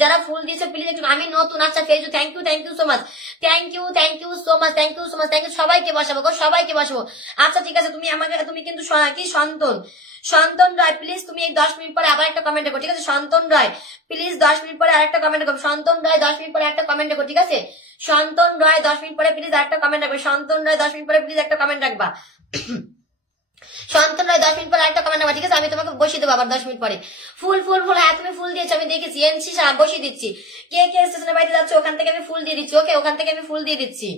যারা ফুল দিচ্ছ প্লিজ একটু। আমি নতুন, আচ্ছা ফেজু, thank you so much, thank you so much, thank you so much, thank you. সবাইকে বসাবো গো, সবাইকে বসাবো। আচ্ছা ঠিক আছে, তুমি কিন্তু কি সন্তন রায়, প্লিজ তুমি এই 10 মিনিট পরে আবার একটা কমেন্ট করো, ঠিক আছে? সন্তন রায় প্লিজ 10 মিনিট পরে আরেকটা কমেন্ট করো, সন্তন রায় 10 মিনিট পরে একটা কমেন্ট করো, ঠিক আছে? সন্তন রায় 10 মিনিট পরে প্লিজ একটা কমেন্ট রাখবে, সন্তন রায় 10 মিনিট পরে প্লিজ একটা কমেন্ট রাখবা, সন্তন রায় 10 মিনিট পরে একটা কমেন্ট রাখবা, ঠিক আছে? আমি তোমাকে বসিয়ে দেবো আবার 10 মিনিট পরে। ফুল হ্যাঁ তুমি ফুল দিয়েছো, আমি দেখেছি। এনসি বসিয়ে দিচ্ছি। কে স্টেশনের বাড়িতে যাচ্ছে ওখান থেকে আমি ফুল দিয়ে দিচ্ছি, ওকে? ওখান থেকে আমি ফুল দিয়ে দিচ্ছি,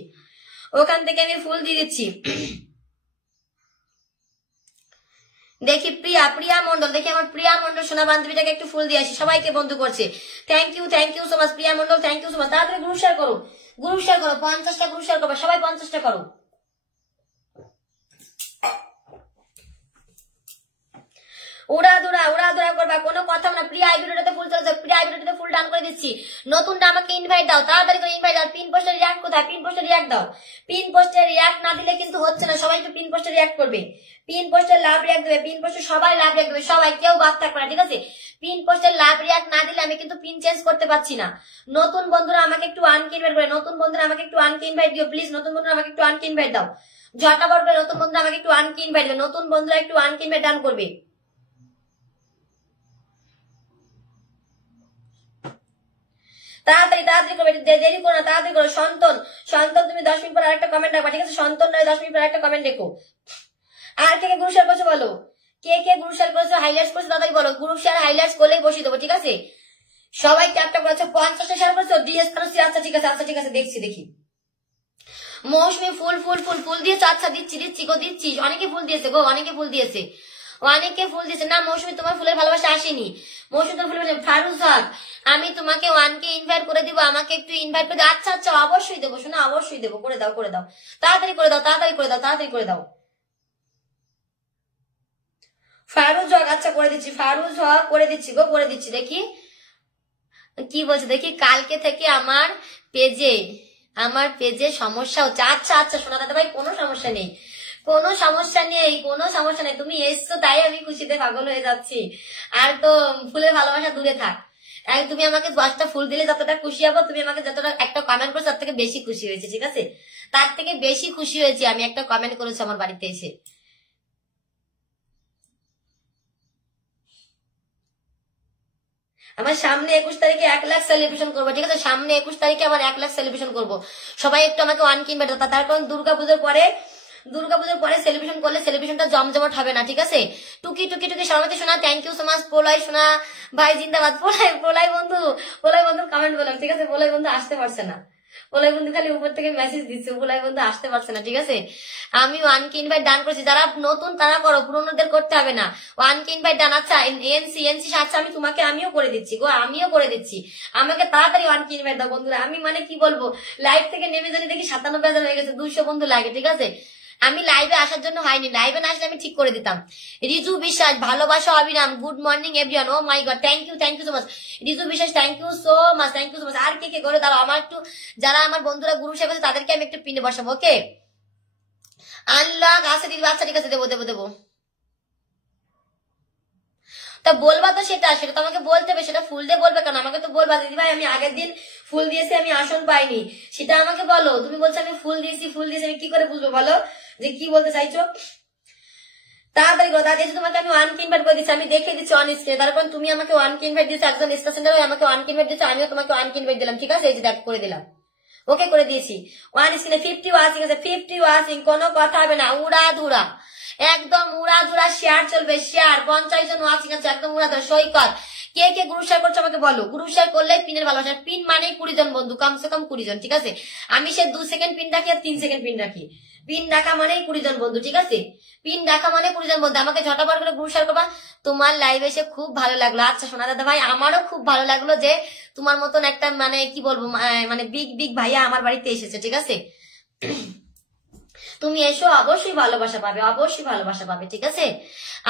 দেখি প্রিয়া মন্ডল, দেখি আমার প্রিয়া মন্ডল সোনা বান্ধবীটাকে একটু ফুল দিয়ে আসি। সবাইকে বন্ধু করছে, thank you so much Priya Mondal, thank you so much. তাড়াতাড়ি গ্রুপ শেয়ার করো, 50টা গ্রুপ শেয়ার করবে, সবাই 50টা করো। উড়াধুরা করবা, কোনো কথা না। প্রিয়া আই ভিডিওটাতে ফুল চলেছে, প্রিয়া আই ভিডিওটাতে ফুল ডান করে দিচ্ছি। নতুনটা আমাকে ইনভাইট দাও, তাড়াতাড়ি করে ইনভাইট দাও। পিন পোস্টে রিয়াক্ট কোথায়? পিন পোস্টে রিয়াক্ট দাও, পিন পোস্টে রিয়াক্ট না দিলে কিন্তু হচ্ছে না। সবাই একটু পিন পোস্টে রিয়াক্ট করবে, পিন পোস্টে লাভ রিয়াক্ট দেবে, পিন পোস্টে সবাই লাভ রিয়াক্ট দেবে, সবাই, কেউ বাদ থাকবে না, ঠিক আছে? পিন পোস্টে লাভ রিয়াক্ট না দিলে আমি কিন্তু পিন চেঞ্জ করতে পারছি না। নতুন বন্ধুরা আমাকে একটু আনকে ইনভাইট করে, নতুন বন্ধুরা আমাকে একটু আনকে ইনভাইট দিও প্লিজ, নতুন বন্ধুরা আমাকে একটু আনকে ইনভাইট দাও, ঝটাপট করে নতুন বন্ধুরা আমাকে একটু আনকে ইনভাইট দেবে, নতুন বন্ধুরা একটু আনকে ইনভাইট ডান করবে। তাড়াতাড়ি করবে, দেরি করো না, তাড়াতাড়ি করো। সন্তন তুমি 10 মিনিট পর আরেকটা কমেন্ট রাখবা, ঠিক আছে? সন্তন নয় 10 মিনিট পর একটা কমেন্ট রেখো। আর কে গ্রুপ শেয়ার করছো বলো, কে গ্রুপ শেয়ার করেছো, হাইলাইটস করছো, তাড়াতাড়ি বলো। গ্রুপ শেয়ার হাইলাইটস করলেই বসিয়ে দেবো, ঠিক আছে? সবাই ট্যাপটা করেছো, 50টা শেয়ার করেছো, ডিএস করেছি। আচ্ছা ঠিক আছে, দেখি। মৌসুমি ফুল দিয়েছো, আচ্ছা দিচ্ছি গো, দিচ্ছি। অনেকে ফুল দিয়েছে গো, অনেকে ফুল দিয়েছে না। মৌসুমি তোমার ফুলের ভালোবাসা আসেনি, মৌসুমি তোমার ফুলের। ফারুজ হক, আমি তোমাকে 1কে ইনভাইট করে দিব, আমাকে একটু ইনভাইট করে দাও। আচ্ছা অবশ্যই দেবো শোনা, অবশ্যই দেবো, করে দাও, তাড়াতাড়ি করে দাও। ফারুজ হক, আচ্ছা করে দিচ্ছি, ফারুজ হক করে দিচ্ছি। দেখি কি বলছে, দেখি। কালকে থেকে আমার পেজে সমস্যা হচ্ছে। আচ্ছা সোনা দাদা ভাই, কোনো সমস্যা নেই, তুমি এসছো তাই আমি খুশিতে পাগল হয়ে যাচ্ছি। আর তো ফুলের ভালোবাসা দূরে থাক, তুমি আমাকে 10টা ফুল দিলে যতটা খুশি হবো, তুমি আমাকে যতটা একটা কমেন্ট করছো তার থেকে বেশি খুশি হয়েছে, ঠিক আছে? তার থেকে বেশি খুশি হয়েছি আমি, একটা কমেন্ট করেছো আমার বাড়িতে এসে। আমার সামনে 21 তারিখে 1 লাখ সেলিব্রেশন করবো, ঠিক আছে? সামনে 21 তারিখে আমার 1 লাখ সেলিব্রেশন করবো। সবাই একটু আমাকে 1 কিনবে, তার কারণ দুর্গাপুজোর পরে সেলিব্রেশন করলে সেলিব্রেশনটা জমজমাট হবে না, ঠিক আছে? টুকি সবাইকে শোনা, থ্যাংক ইউ সো মাচ। পোলাই শোনা ভাই জিন্দাবাদ। পোলাই বন্ধু কমেন্ট বললাম, ঠিক আছে? পোলাই বন্ধু আসতে পারছে না, পোলাই বন্ধু খালি উপর থেকে মেসেজ দিচ্ছে, পোলাই বন্ধু আসতে পারছে না, ঠিক আছে? আমি 1কে ইনভাইট ডান করেছি, যারা নতুন তারা করো, পুরোনোদের করতে হবে না। 1কে ইনভাইট ডান। আচ্ছা এনসি আচ্ছা, আমিও করে দিচ্ছি গো, আমাকে তাড়াতাড়ি 1কে ইনভাইট দাও বন্ধুরা। আমি মানে কি বলবো, লাইভ থেকে নেমে যদি দেখি 97,000 হয়ে গেছে, 200 বন্ধু লাগে, ঠিক আছে? আমি লাইভে আসার জন্য হয়নি, লাইভে না আসলে আমি ঠিক করে দিতাম। রিজু বিশ্বাস, ভালোবাসা অবিরাম, good morning everyone. Oh my god, thank you so much Riju Biswas, thank you so much. আর কে করে দাঁড়াও, আমার একটু, যারা আমার বন্ধুরা গ্রুপ শেয়ার করছে তাদেরকে আমি একটু পিনে বসাবো, ওকে? আনলক আছে দিদি, আচ্ছা ঠিক আছে, দেবো। তা বলবা তো, সেটা তো আমাকে বলতে হবে, সেটা ফুল দিয়ে বলবে কেন? আমাকে তো বলবা দিদি ভাই আমি আগের দিন ফুল দিয়েছি, আমি আসন পাইনি, সেটা আমাকে বলো। তুমি বলছো আমি ফুল দিয়েছি, আমি কি করে বুঝবো বলো যে কি বলতে চাইছো? তাড়াতাড়ি করো, তাড়াতাড়ি তোমাকে আমি 1K ইনভাইট করে দিচ্ছি, আমি দেখে দিচ্ছি অন স্ক্রিনে। তারপর তুমি আমাকে 1K ইনভাইট দিচ্ছ, একজন স্টেশনের হয়ে আমাকে 1K ইনভাইট দিচ্ছ, আমিও তোমাকে 1K ইনভাইট দিলাম, ঠিক আছে? এই যে দেখ করে দিলাম, ওকে করে দিয়েছি। ওয়ান স্ক্রিনে 50 ওয়াচিং আছে, 50 ওয়াচিং, কোনো কথা হবে না, উড়া ধুরা, একদম উড়া ধুরা শেয়ার চলবে, শেয়ার। 50 জন ওয়াচিং আছে, একদম উড়া ধুরা। সৈকত, কে কে গ্রুপ শেয়ার করছো আমাকে বলো। গ্রুপ শেয়ার করলে পিনের ভালোবাসা, পিন মানে 20 জন বন্ধু, কমসে কম 20 জন, ঠিক আছে? আমি সে 2 সেকেন্ড পিন রাখি আর 3 সেকেন্ড পিন রাখি। পিন রাখা মানে 20 জন বন্ধু, ঠিক আছে? পিন রাখা মানে 20 জন বন্ধু। আমাকে ঝটাপট করে গ্রুপ শেয়ার করবা। তোমার লাইভ এসে খুব ভালো লাগলো। আচ্ছা সোনা দাদা ভাই, আমারও খুব ভালো লাগলো যে তোমার মতন একটা মানে কি বলবো, মানে বিগ বিগ ভাইয়া আমার বাড়িতে এসেছে, ঠিক আছে? তুমি এসো, অবশ্যই ভালোবাসা পাবে, অবশ্যই ভালোবাসা পাবে, ঠিক আছে?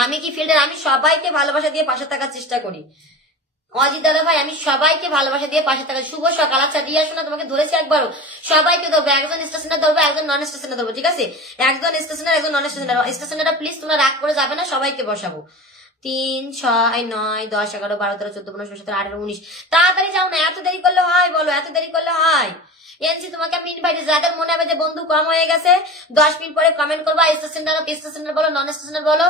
আমি কি ফিল্ডার, আমি সবাইকে ভালোবাসা দিয়ে পাশে থাকার চেষ্টা করি। অজিত দাদা ভাই, আমি সবাইকে ভালোবাসা দিয়ে পাশে থাকা। শুভ সকাল। আচ্ছা রিয়া শোনা, তোমাকে ধরেছি একবারও, সবাইকে ধরবো, একজন স্টেশনে ধরবো, একজন নন স্টেশনে ধরবো, ঠিক আছে? একজন স্টেশনের, একজন নন স্টেশনের। স্টেশনেরা প্লিজ তোমরা রাগ করে যাবে না, সবাইকে বসাবো। 3, 6, 9, 10, 11, 12, 13, 14, 15, 16, 17, 18, 19। তাড়াতাড়ি যাও না, এত দেরি করলে হয় বলো, এত দেরি করলে হয়? এনসি তোমাকে আমি ইনভাইট, যাদের মনে হবে যে বন্ধু কম হয়ে গেছে 10 মিনিট পরে কমেন্ট করবা, স্টেশনের বলো, নন স্টেশনের বলো,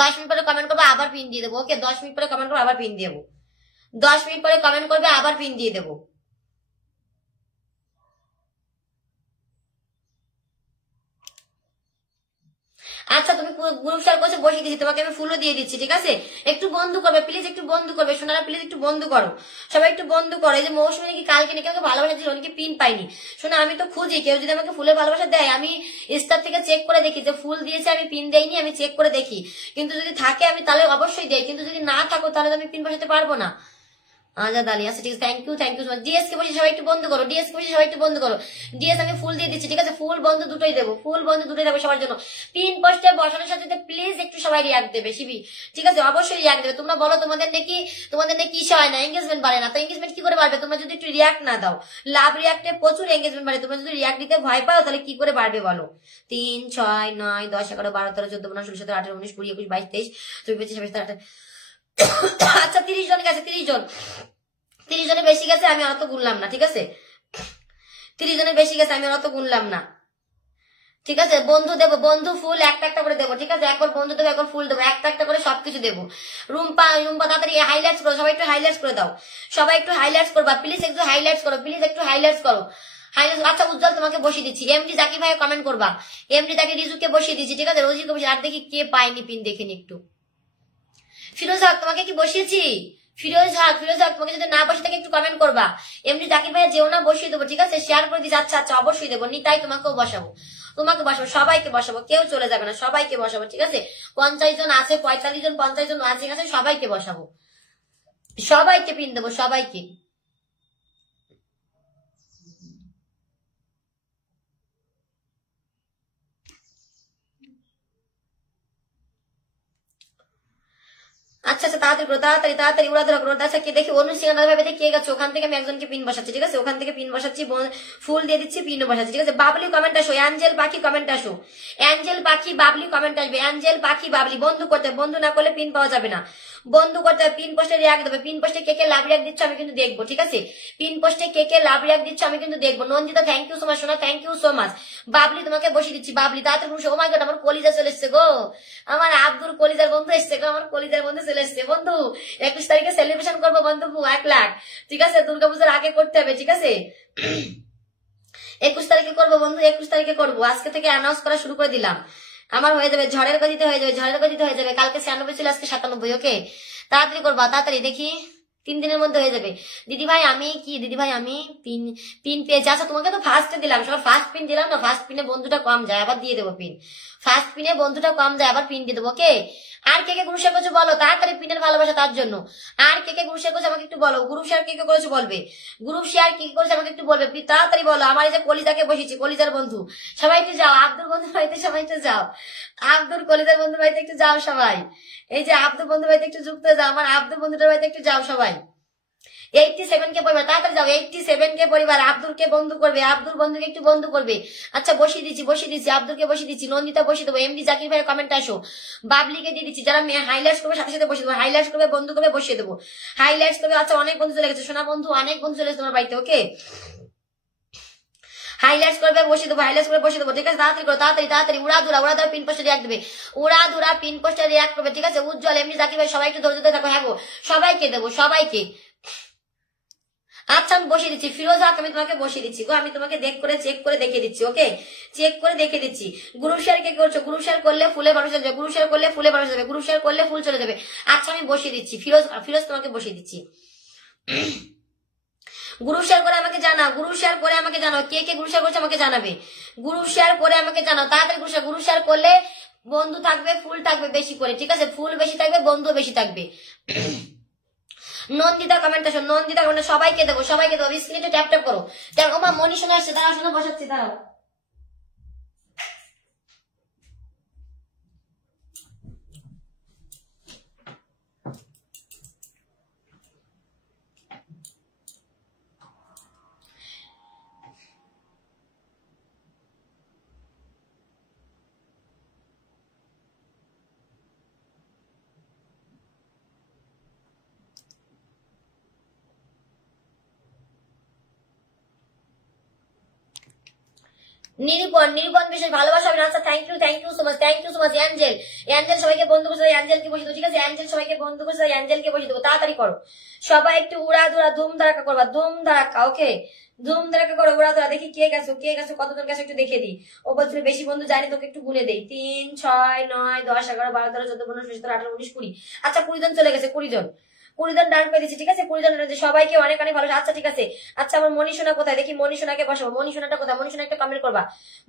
10 মিনিট পরে কমেন্ট করবা, আবার পিন দিয়ে দেবো, ওকে? 10 মিনিট পরে কমেন্ট করবো, আবার পিন দিয়ে দেবো। 10 মিনিট পরে কমেন্ট করবে, আবার পিন দিয়ে দেবো। আচ্ছা তুমি গ্রুপ শেয়ার করছে, বসিয়ে দিচ্ছি, তোমাকে আমি ফুলও দিয়ে দিচ্ছি, ঠিক আছে? একটু বন্ধু করবে প্লিজ, একটু বন্ধু করবে সোনারা, প্লিজ একটু বন্ধু করো, সবাই একটু বন্ধু করো। এই যে মৌসুমী নাকি কালকে নাকি আমাকে ভালোবাসা দিল, অনেকে পিন পাইনি। শোনা, আমি তো খুঁজি, কেউ যদি আমাকে ফুলের ভালোবাসা দেয় আমি স্টার থেকে চেক করে দেখি যে ফুল দিয়েছে, আমি পিন দেইনি, আমি চেক করে দেখি। কিন্তু যদি থাকে আমি তাহলে অবশ্যই দেই, কিন্তু যদি না থাকো তাহলে আমি পিন বসাতে পারবো না। আজাদ আলী, আচ্ছা ঠিক আছে, thank you so much. DS কে বসে সবাই একটু বন্ধ করো, ডিএস কে বসে সবাই একটু বন্ধ করো। ডিএস আমি ফুল দিয়ে দিচ্ছি, ঠিক আছে? ফুল বন্ধ দুটোই দেবো, ফুল বন্ধ দুটোই দেবো সবার জন্য। পিন পোস্টে বসানোর সাথে প্লিজ একটু সবাই রিয়াক্ট দেবে, শিবি, ঠিক আছে? অবশ্যই রিয়াক্ট দেবে। তোমরা বলো তোমাদের নাকি ইস্যু হয় না, এঙ্গেজমেন্ট বাড়ে না, তো এঙ্গেজমেন্ট কি করে বাড়বে তোমরা যদি একটু রিয়াক্ট না দাও? লাভ রিয়াক্টে প্রচুর এঙ্গেজমেন্ট বাড়ে, তোমরা যদি রিয়াক্ট দিতে ভয় পাও তাহলে কি করে বাড়বে বলো? 3, 6, 9, 10, 11, 12, 13, 14, 15, 16, 17, 18, 19, 20, 21, 22, 23, 24, 25, 27, 28। আচ্ছা 30 জন গেছে, 30 জন, 30 জনের বেশি গেছে, আমি অত গুনলাম না, ঠিক আছে? 30 জনের বেশি গেছে, আমি অত গুনলাম না, ঠিক আছে? বন্ধু দেবো, বন্ধু ফুল একটা একটা করে দেবো, ঠিক আছে? একবার বন্ধু দেবো, একবার ফুল দেবো, একটা একটা করে সবকিছু দেবো। রুম্পা তাড়াতাড়ি হাইলাইটস করো, সবাই একটু হাইলাইটস করে দাও, সবাই একটু হাইলাইটস করবা প্লিজ, একটু হাইলাইটস করো প্লিজ, একটু হাইলাইটস করো, হাইলাইটস। আচ্ছা উজ্জ্বল তোমাকে বসিয়ে দিচ্ছি, এমডি জাকির ভাই কমেন্ট করবা, এমডি তাকে রিজুকে বসিয়ে দিচ্ছি, ঠিক আছে? রোজিকে বসিয়ে, আর দেখি কে পায়নি পিন, দেখিনি একটু। ফিরোজ হক তোমাকে কি বসিয়েছি? ফিরোজ হক তোমাকে যদি না বসে থাকে একটু কমেন্ট করবা। এমনি জাকির ভাইয়া যেও না, বসিয়ে দেবো, ঠিক আছে? শেয়ার করে দিচ্ছি। আচ্ছা আচ্ছা অবশ্যই দেবো, নিতাই তোমাকেও বসাবো, তোমাকে বসাবো, সবাইকে বসাবো, কেউ চলে যাবে না, সবাইকে বসাবো, ঠিক আছে? 50 জন আছে, 45 জন, 50 জন ওয়াচিং আছে, সবাইকে বসাবো, সবাইকে পিন দেবো, সবাইকে। আচ্ছা আচ্ছা তাড়াতাড়ি করো, তাড়াতাড়ি তাড়াতাড়ি উড়া ধরা করো। আচ্ছা কে দেখি অনুষ্ঠিকা ভাবে কে গেছে, ওখান থেকে আমি একজনকে পিন বসাচ্ছি, ঠিক আছে? ওখান থেকে পিন বসাচ্ছি, ফুল দিয়ে দিচ্ছি, পিনও বসাচ্ছি, ঠিক আছে? বাবলি কমেন্ট আসো, অ্যাঞ্জেল পাখি কমেন্ট আসো, অ্যাঞ্জেল পাখি বাবলি কমেন্ট আসবে, অ্যাঞ্জেল পাখি বাবলি। বন্ধু করতে, বন্ধু না করলে পিন পাওয়া যাবে না, বন্ধু করতে পিন পোস্টে রিয়াক্ট দেবে। পিন পোস্টে কে কে লাভ রিয়াক্ট দিচ্ছ আমি কিন্তু দেখবো, ঠিক আছে? পিন পোস্টে কে কে লাভ রিয়াক্ট দিচ্ছ আমি কিন্তু দেখবো। Nandita thank you so much, সোনা thank you so much. Babli তোমাকে বসিয়ে দিচ্ছি, বাবলি তাড়াতাড়ি বসে। ও মাই গড, আমার কলিজা চলে এসছে গো, আমার আব্দুল কলিজার বন্ধু এসছে গো, আমার কলিজার বন্ধু চলে এসছে। বন্ধু 21 তারিখে সেলিব্রেশন করবো বন্ধু, 1 লাখ, ঠিক আছে? দুর্গাপূজার আগে করতে হবে, ঠিক আছে? 21 তারিখে করবো বন্ধু, 21 তারিখে করবো। আজকে থেকে অ্যানাউন্স করা শুরু করে দিলাম, আমার হয়ে যাবে, ঝড়ের গতিতে হয়ে যাবে, ঝড়ের গতিতে হয়ে যাবে। কালকে 96 ছিল, আজকে 97, ওকে? তাড়াতাড়ি করবা, তাড়াতাড়ি, দেখি 3 দিনের মধ্যে হয়ে যাবে। দিদি ভাই আমি পিন পেয়েছি। আচ্ছা তোমাকে তো ফার্স্টে দিলাম, সবার ফার্স্ট পিন দিলাম না, ফার্স্ট পিনে বন্ধুটা কম যায়, আবার দিয়ে দেবো পিন। ফার্স্ট পিনে বন্ধুটা কম যায়, আবার পিন দিয়ে দেবো, ওকে? আর কে কে গ্রুপ শেয়ার করছো বলো, তাড়াতাড়ি পিনের ভালোবাসা তার জন্য। আর কে কে গ্রুপ শেয়ার করছো আমাকে একটু বলো, গ্রুপ শেয়ার কে কে করেছো বলবে, গ্রুপ শেয়ার কি করেছে আমাকে একটু বলবে, তাড়াতাড়ি বলো। আমার এই যে কলিজাকে বসেছি, কলিজার বন্ধু সবাই একটু যাও, আব্দুল বন্ধু বাড়িতে সবাই একটু যাও, আব্দুল কলিজার বন্ধু বাড়িতে একটু যাও সবাই। এই যে আব্দুল বন্ধু বাড়িতে একটু যুক্ত যাও, আমার আব্দুল বন্ধুটার বাড়িতে একটু যাও সবাই। 87 কে পরিবার, তাড়াতাড়ি যাও, 87 কে পরিবার। আব্দুলকে বন্ধু করবে, আব্দুল বন্ধুকে একটু বন্ধু করবে। আচ্ছা বসিয়ে দিচ্ছি, আব্দুলকে বসিয়ে দিচ্ছি, নন্দিতা বসিয়ে দেবো, এমডি জাকির ভাইয়ের কমেন্ট আসো, বাবলিকে দিয়ে দিচ্ছি। যারা হাইলাইটস করবে সাথে সাথে বসিয়ে দেবো, হাইলাইটস করবে, বন্ধু করবে, বসিয়ে দেবো, হাইলাইটস করবে। আচ্ছা অনেক বন্ধু চলে গেছে, সোনা বন্ধু অনেক বন্ধু চলে গেছে তোমার বাড়িতে, ওকে? হাইলাইটস করবে বসিয়ে দেবো, হাইলাইটস করে বসিয়ে দেবো, ঠিক আছে? তাড়াতাড়ি করো, তাড়াতাড়ি তাড়াতাড়ি। উড়াধুরা পিন পোস্টে রিয়াক্ট দেবে, উড়াধুরা পিন পোস্টে রিয়াক্ট করবে, ঠিক আছে? উজ্জ্বল, এমনি জাকির ভাই, সবাই একটু ধৈর্য ধরে থাকো। হ্যাঁ গো, সবাইকে দেবো, সবাইকে। আচ্ছা আমি বসিয়ে দিচ্ছি, ফিরোজ হক আমি তোমাকে বসিয়ে দিচ্ছি গো, আমি তোমাকে চেক করে দেখিয়ে দিচ্ছি, ওকে? চেক করে দেখিয়ে দিচ্ছি। গ্রুপ শেয়ার কে করছো? গ্রুপ শেয়ার করলে ফুলে ভরসা যাবে, গ্রুপ শেয়ার করলে ফুলে ভরসা যাবে, গ্রুপ শেয়ার করলে ফুল চলে যাবে। আচ্ছা আমি বসিয়ে দিচ্ছি, ফিরোজ তোমাকে বসিয়ে দিচ্ছি। গ্রুপ শেয়ার করে আমাকে জানাও, গ্রুপ শেয়ার করে আমাকে জানাও, কে কে গ্রুপ শেয়ার করছে আমাকে জানাবে। গ্রুপ শেয়ার করে আমাকে জানাও তাড়াতাড়ি। গ্রুপ শেয়ার করলে বন্ধু থাকবে, ফুল থাকবে বেশি করে, ঠিক আছে? ফুল বেশি থাকবে, বন্ধু বেশি থাকবে। নন্দিতা কমেন্ট আসো, নন্দিতা কমেন্ট, সবাইকে দেবো, সবাইকে দেবো। স্ক্রিনে ট্যাপ ট্যাপ করো। দেখো মা মনি শোনা আসছে, দাঁড়াও, শোনা বসাচ্ছি, দাঁড়াও। নিরূপণ বিশেষ ভালোবাসা, আচ্ছা thank you so much, angel সবাইকে বন্ধু করছে, অ্যাঞ্জেলকে বসে দেবো, ঠিক আছে? অ্যাঞ্জেল সবাইকে বন্ধু করছে, অ্যাঞ্জেলকে বসে দেবো, তাড়াতাড়ি করো। সবাই একটু উড়াধুরা ধুম ধারাকা করবা, ধুম ধারাকা, ওকে? ধুম ধারাকা করো, উড়াধুরা। দেখি কে গেছো, কতজন গেছো একটু দেখে দিই। ও বলছিল বেশি বন্ধু জানি, তোকে একটু গুনে দেই। 3, 6, 9, 10, 11, 12, 13, 14, 15, 16, 17, 18, 19, 20। আচ্ছা 20 জন চলে গেছে, 20 জন ডান করে দিচ্ছি, ঠিক আছে? 20 জন সবাইকে অনেক অনেক ভালো। আচ্ছা ঠিক আছে। আচ্ছা আমার মনীষোনা কোথায়? দেখি মনীষোনাকে বসাবো। মনীষোনাটা কোথায়? মনীষোনা একটা কমেন্ট করবা,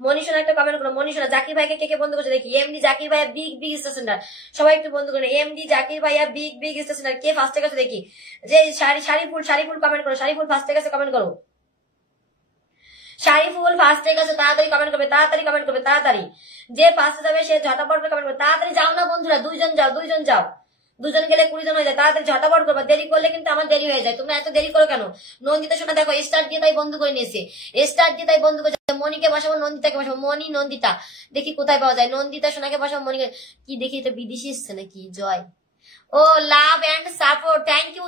মনীষোনা একটা কমেন্ট করো। মনীষোনা জাকির ভাইকে কে কে বন্ধু করছে দেখি। এমডি জাকির ভাইয়া বিগ স্টেশনার, সবাই একটু বন্ধু করে। এমডি জাকির ভাইয়া বিগ স্টেশনার কে ফার্স্টে গেছে দেখি। যে শাড়িফুল কমেন্ট করো, শাড়িফুল ফার্স্টে গেছে, কমেন্ট করো। শাড়িফুল ফার্স্টে গেছে, তাড়াতাড়ি কমেন্ট করবে, তাড়াতাড়ি কমেন্ট করবে, তাড়াতাড়ি। যে ফার্স্টে যাবে সে ঝটাপট করে কমেন্ট করবে, তাড়াতাড়ি যাও না বন্ধুরা, 2 জন যাও, 2 জন যাও। 2 জন গেলে 20 জন হয়ে যায়, তাড়াতাড়ি ঝটাপট করবা, দেরি করলে কিন্তু আমার দেরি হয়ে যায়। তোমরা এত দেরি করো কেন? নন্দিতা শোনা দেখো স্টার্ট দিয়ে তাই বন্ধ করে নিয়েছে, স্টার্ট দিয়ে তাই বন্ধ করে। মনিকে বসাবো, নন্দিতাকে বসাবো, মনি নন্দিতা দেখি কোথায় পাওয়া যায়। নন্দিতা শোনাকে বসাবো, মনিকে। কি দেখি এটা বিদেশি এসছে নাকি? Joy, oh love and support, thank you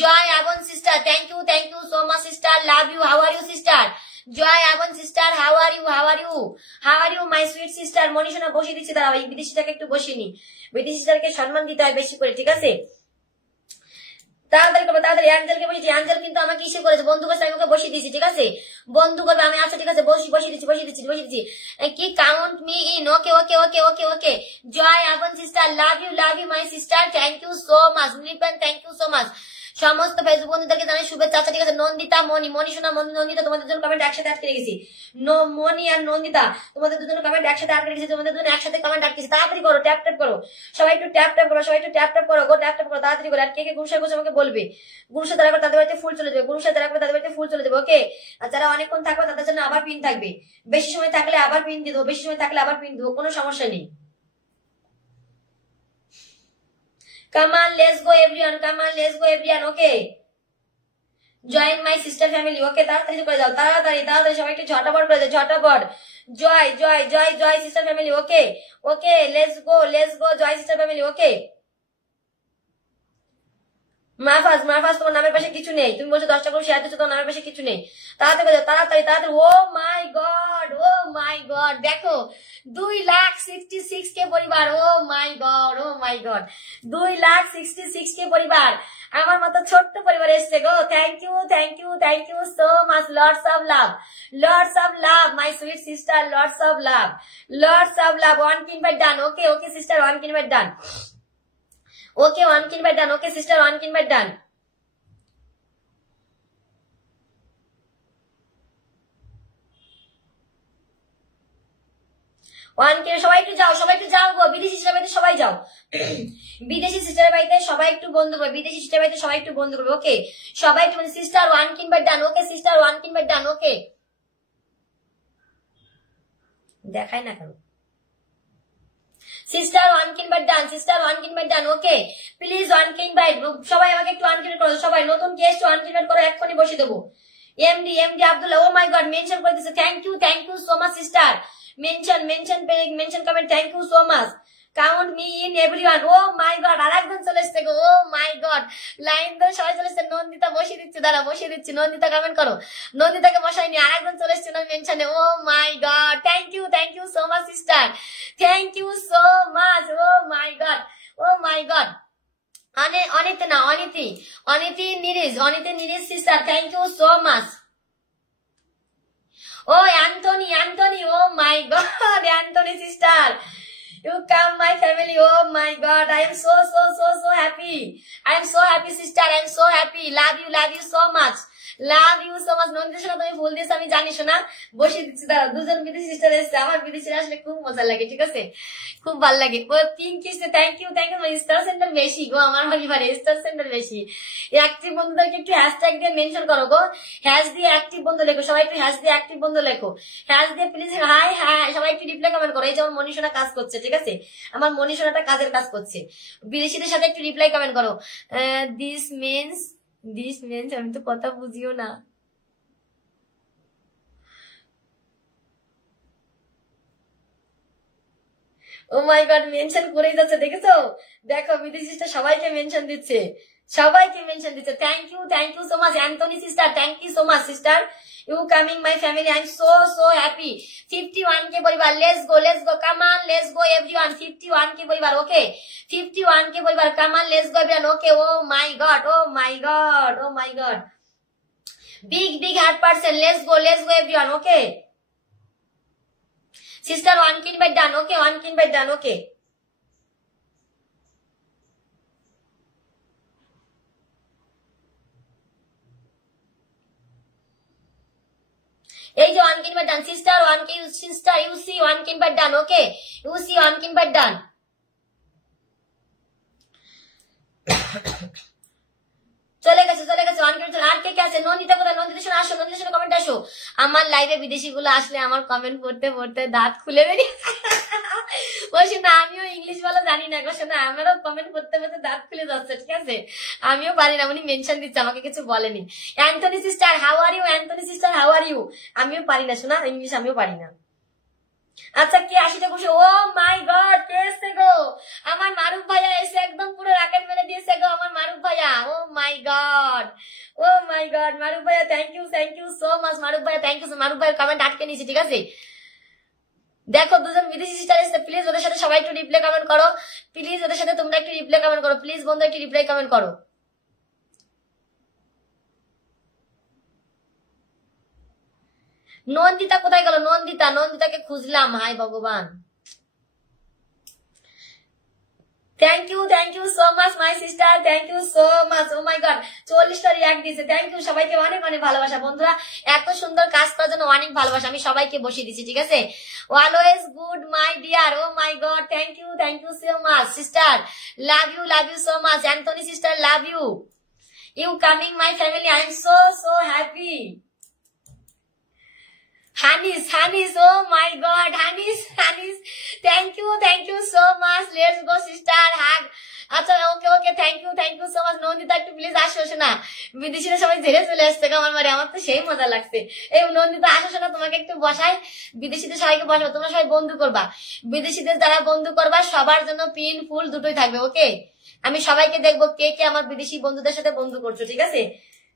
Joy আবন sister, thank you so much sister, love you. How are you sister? Joy আবন sister, how are you my sweet sister. মনীষণা বসিয়ে দিচ্ছি, দাঁড়াও এই বিদেশিটাকে একটু বসিয়ে নি, বিদেশিটাকে সম্মান দিতে হয় বেশি করে, ঠিক আছে? তাড়াতাড়ি করবে, তাড়াতাড়ি। অ্যাঞ্জেলকে বসিয়েছি, অ্যাঞ্জেল কিন্তু আমাকে ইসে করেছে, বন্ধু করছে, আমি ওকে বসিয়ে দিয়েছি, ঠিক আছে? বন্ধু করবে আমি। আচ্ছা ঠিক আছে, বসিয়ে দিচ্ছি। কি count me in, okay. Joy আবন sister, love you my sister, thank you so much. Nirupan, thank you so much. সমস্ত ফেসবুক বন্ধুদেরকে জানাই শুভেচ্ছা। আচ্ছা ঠিক আছে, নন্দিতা, মনি শোনা, নন্দিতা, তোমাদের জন্য কমেন্ট একসাথে আটকে রেখেছি। মনি আর নন্দিতা তোমাদের দুজন কমেন্ট একসাথে আটকে রেখেছি, তোমাদের দুজন একসাথে কমেন্ট আটকেছি। তাড়াতাড়ি করো, ট্যাপ করো, সবাই একটু ট্যাপ করো, গো ট্যাপ করো, তাড়াতাড়ি করো। আর কে গুরুসার করছে আমাকে বলবে। গুরুসার দ্বারা তাদের বাড়িতে ফুল চলে যাবে, গুরুসার দ্বারা তাদের বাড়িতে ফুল চলে যাবে, ওকে? আর যারা অনেকক্ষণ থাকবে তাদের জন্য আবার পিন থাকবে, বেশি সময় থাকলে আবার পিন দিয়ে দেবো, কোনো সমস্যা নেই। Kamal, let's go everyone, okay? Join my sister family, okay? তাড়াতাড়ি করে যাও, তাড়াতাড়ি সবাই একটু ঝটাপট করে যাও, ঝটাপট। Joy sister family, okay let's go Joy sister family, okay? মারফাজ তোমার নামের পাশে কিছু নেই, তুমি বলছো 10টা করে শেয়ার দিচ্ছ, তোমার নামের পাশে কিছু নেই। তাড়াতাড়ি। ও মাই গড, দেখো 2,66,000 কে পরিবার। ও মাই গড 2,66,000 কে পরিবার, আমার মতো ছোট্ট পরিবার এসছে গো। Thank you so much. Lots of love my sweet sister, lots of love. 1 invite done, okay sister, 1 invite done, okay 1 invite done, okay sister, 1 invite done. সবাই একটু যাও গো, বিদেশি সিস্টার বাড়িতে সবাই যাও, বিদেশি সিস্টার বাড়িতে সবাই একটু বন্ধু করবে, বিদেশি সিস্টার বাড়িতে সবাই একটু বন্ধু করবে, ওকে? সবাই একটু sister 1 invite done, okay sister 1 invite done, ওকে? দেখায় না কেন? Sister 1 invite done, okay? Please 1 invite, সবাই আমাকে একটু 1 ইনভাইট করো, সবাই নতুন গেস্ট 1 ইনভাইট করো, এক্ষুনি বসে দেবো। MD Abdullah, oh my God, mention করে দিয়েছে, thank you so much sister. Mention comment, thank you so much. Count me in everyone. Oh my God, আরেকজন চলে এসছে গো। ও মাই গড, লাইন ধরে সবাই চলে এসছে। নন্দিতা বসিয়ে দিচ্ছি, দাঁড়া বসিয়ে দিচ্ছি। নন্দিতা কমেন্ট করো। নন্দিতাকে বসাইনি, আরেকজন চলে এসছে মেনশনে। Oh my god, thank you so much sister, thank you so much. Oh my god, oh my god. Aniti না, অনিতি নিরিজ sister, thank you so much. Oh Antony, oh my god, Antony sister, you come my family. Oh my god, I am so happy. I am so happy sister, I am so happy. Love you so much, love you so much. Nandita শোনা তুমি ভুল দিয়েছো আমি জানি শোনা, বসিয়ে দিচ্ছি। দাঁড়া, দুজন বিদেশি সিস্টার এসছে। আমার বিদেশিরা আসলে খুব মজা লাগে, ঠিক আছে, খুব ভালো লাগে। ও পিঙ্কি এসছে, থ্যাংক ইউ। স্টার সেন্টার বেশি গো আমার পরিবারে, স্টার সেন্টার বেশি। অ্যাক্টিভ বন্ধুদেরকে একটু হ্যাশট্যাগ দিয়ে মেনশন করো গো, হ্যাশ দিয়ে অ্যাক্টিভ বন্ধু লেখো। সবাই একটু হ্যাশ দিয়ে অ্যাক্টিভ বন্ধু লেখো, হ্যাশ দিয়ে প্লিজ। হাই হাই, সবাই একটু রিপ্লাই কমেন্ট করো। এই যে আমার মনীষণা কাজ করছে, ঠিক আছে, আমার মনীষণাটা কাজের কাজ করছে। বিদেশিদের সাথে একটু রিপ্লাই কমেন্ট করো। দিস মিন্স, আমি তো কথা বুঝিও না। ও মাই গড, মেনশন করেই যাচ্ছে, দেখেছো, দেখো বিদেশিটা সবাইকে মেনশন দিচ্ছে, thank you so much Antony sister, thank you so much sister. You coming my family, I am so happy. 51K পরিবার, let's go come on, let's go everyone. 51K পরিবার, okay, 51K পরিবার, come on, let's go everyone, okay. Oh my god, big heart person, let's go everyone, okay sister. 1K invite done, okay, 1K invite done, okay. এই যে 1K invite done sister, 1K sister, you see 1K invite done, okay, you see 1K invite done. চলে গেছে 1K। আর কে আছে? নন্দিতা কোথায়? নন্দিতা শোনা আসো, নন্দিতা শোনা comment আসো। আমার লাইভে বিদেশি গুলো আসলে আমার কমেন্ট পড়তে দাঁত খুলে বেরিয়ে বলছি না, আমিও ইংলিশ বলা জানি না গো শোনা, আমারও কমেন্ট পড়তে দাঁত খুলে যাচ্ছে, ঠিক আছে, আমিও পারি না। উনি মেনশন দিচ্ছে, আমাকে কিছু বলেনি। Antony sister how are you, আমিও পারি না শোনা, ইংলিশ আমিও পারি না। আচ্ছা, কে আসিতে খুশি? ও মাই গড, কে এসছে গো? আমার মারুফ ভাইয়া এসে একদম পুরো রাকেট মেরে দিয়েছে গো, আমার মারুফ ভাইয়া। ও মাই গড, মারুফ ভাইয়া, থ্যাংক ইউ সো মাচ। মারুফ ভাইয়া, থ্যাংক ইউ। মারুফ ভাইয়ের কমেন্ট আটকে নিয়েছি, ঠিক আছে। দেখো, দুজন বিদেশি সিস্টার এসছে, প্লিজ ওদের সাথে সবাই একটু রিপ্লাই কমেন্ট করো, প্লিজ ওদের সাথে তোমরা একটু রিপ্লাই কমেন্ট করো, প্লিজ বন্ধু একটু রিপ্লাই কমেন্ট করো। নন্দিতা কোথায় গেল? নন্দিতাকে খুঁজলাম, হাই ভগবান। Thank you so much my sister, thank you so much. Oh my god, 40টা রিঅ্যাক্ট দিয়েছে, থ্যাংক ইউ সবাইকে, অনেক ভালোবাসা বন্ধুরা। এত সুন্দর কাজ করার জন্য অনেক ভালোবাসা, আমি সবাইকে বসিয়ে দিচ্ছি, ঠিক আছে। Always good my dear, oh my god, thank you so much sister, love you so much. Antony sister, love you coming my family, I am so happy. Hanis, oh my god, Hanis, thank you so much, let's go sister, hug. আচ্ছা, okay, thank you so much. Nandita একটু please আসো না, বিদেশিরা সবাই ঝেড়ে চলে আসছে আমার মারে, আমার তো সেই মজা লাগছে। এই নন্দিতা আসো না, তোমাকে একটু বসাই, বিদেশিদের সবাইকে বসাবো, তোমরা সবাই বন্ধু করবা, বিদেশিদের যারা বন্ধু করবা সবার জন্য পিন ফুল দুটোই থাকবে, ওকে। আমি সবাইকে দেখবো কে কে আমার বিদেশি বন্ধুদের সাথে বন্ধু করছো, ঠিক আছে।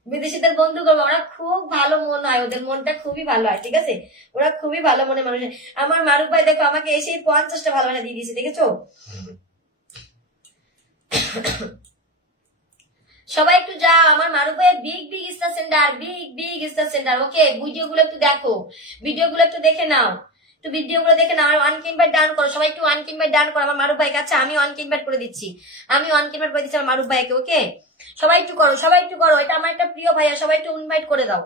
বিদেশিদের বন্ধু করবো, ওরা খুব ভালো মন হয়, ওদের মনটা খুবই ভালো হয়, ঠিক আছে, ওরা খুবই ভালো মনে মানুষ। আমার মারুফ ভাই দেখো আমাকে এসেই 50টা ভালোবাসা দিয়ে দিয়েছে, দেখেছো। সবাই একটু যাও, আমার মারুফ ভাই বিগ স্টার সেন্টার, ওকে। ভিডিওগুলো একটু দেখো, ভিডিওগুলো একটু দেখে নাও, একটু ভিডিওগুলো দেখে নাও। আর 1K ইনভাইট ডান করো, সবাই একটু 1K ইনভাইট ডান করো আমার মারুফ ভাইকে। আচ্ছা, আমি 1K ইনভাইট করে দিচ্ছি, আমার মারুফ ভাইকে, ওকে। সবাই একটু করো, এটা আমার একটা প্রিয় ভাইয়া, সবাই একটু ইনভাইট করে দাও,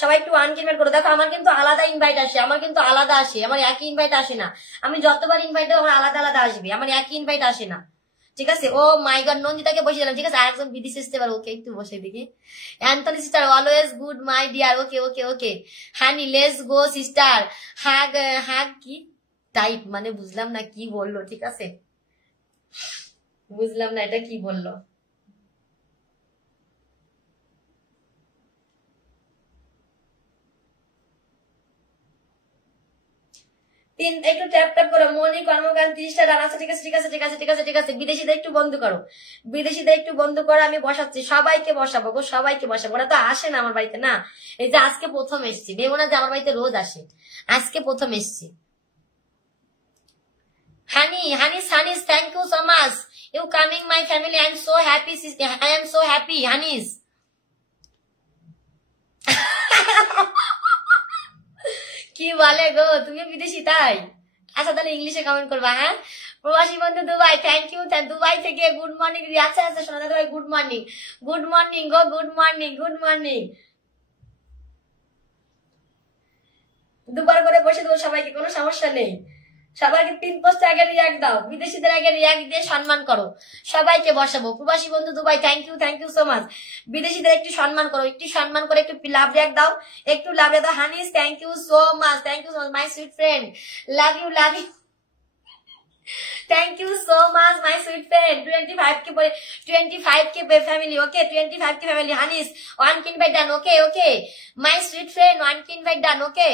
সবাই একটু 1K ইনভাইট করো। দেখো, আমার কিন্তু আলাদা ইনভাইট আসে, আমার একই ইনভাইট আসে না, আমি যতবার ইনভাইট দেবো আমার আলাদা আসবে, আমার একই ইনভাইট আসে না, ঠিক আছে। ও মাই গড, নন্দিতাকে বসিয়ে দিলাম, ঠিক আছে। আরেকজন বিদেশি আসতে পারে, ওকে, একটু বসে দেখি। Antony sister, always good my dear, okay. Honey, let's go sister, hug কি টাইপ, মানে বুঝলাম না কি বললো, ঠিক আছে, বুঝলাম না এটা কি বললো। একটু ট্যাপ ট্যাপ করো। মনি কর্মকাল 30টা ডান আছে। ঠিক আছে ঠিক আছে ঠিক আছে ঠিক আছে ঠিক আছে। বিদেশিদের একটু বন্ধ করো, বিদেশিদের একটু বন্ধ করো। আমি বসাচ্ছি, সবাইকে বসাবো গো, সবাইকে বসাবো। ওরা তো আসে না আমার বাড়িতে না, এই যে আজকে প্রথম এসছি। ভেবো না যে আমার বাড়িতে রোজ আসে, আজকে প্রথম এসছি। Hanis, thank you so much. You coming my family. I am so happy. I am so happy, Hanis. কি বলে গো, তুমি বিদেশি তাই? আচ্ছা তাহলে ইংলিশে কমেন্ট করবা। হ্যাঁ, প্রবাসী বন্ধু দুবাই, থ্যাংক ইউ। দুবাই থেকে গুড মর্নিং। আচ্ছা আচ্ছা শোনা দাদা ভাই, গুড মর্নিং, গুড মর্নিং গো, গুড মর্নিং, গুড মর্নিং। দুবার করে বসে দেবো সবাইকে, কোনো সমস্যা নেই। সবাইকে 3 পোস্টে আগে রিয়াক্ট দাও, বিদেশিদের আগে রিয়াক্ট দিয়ে সম্মান করো। সবাইকে বসাবো। প্রবাসী বন্ধু Dubai, thank you so much. বিদেশিদের একটু সম্মান করো, একটু সম্মান করে একটু লাভ রিয়াক্ট দাও, একটু লাভ রিয়াক্ট দাও। হানিস, thank you so much, thank you so much my sweet friend, love you love you. Thank you so much my sweet friend. 25K family, okay 25K family. হানিস 1K invite done, okay okay my sweet friend, 1K invite done, okay.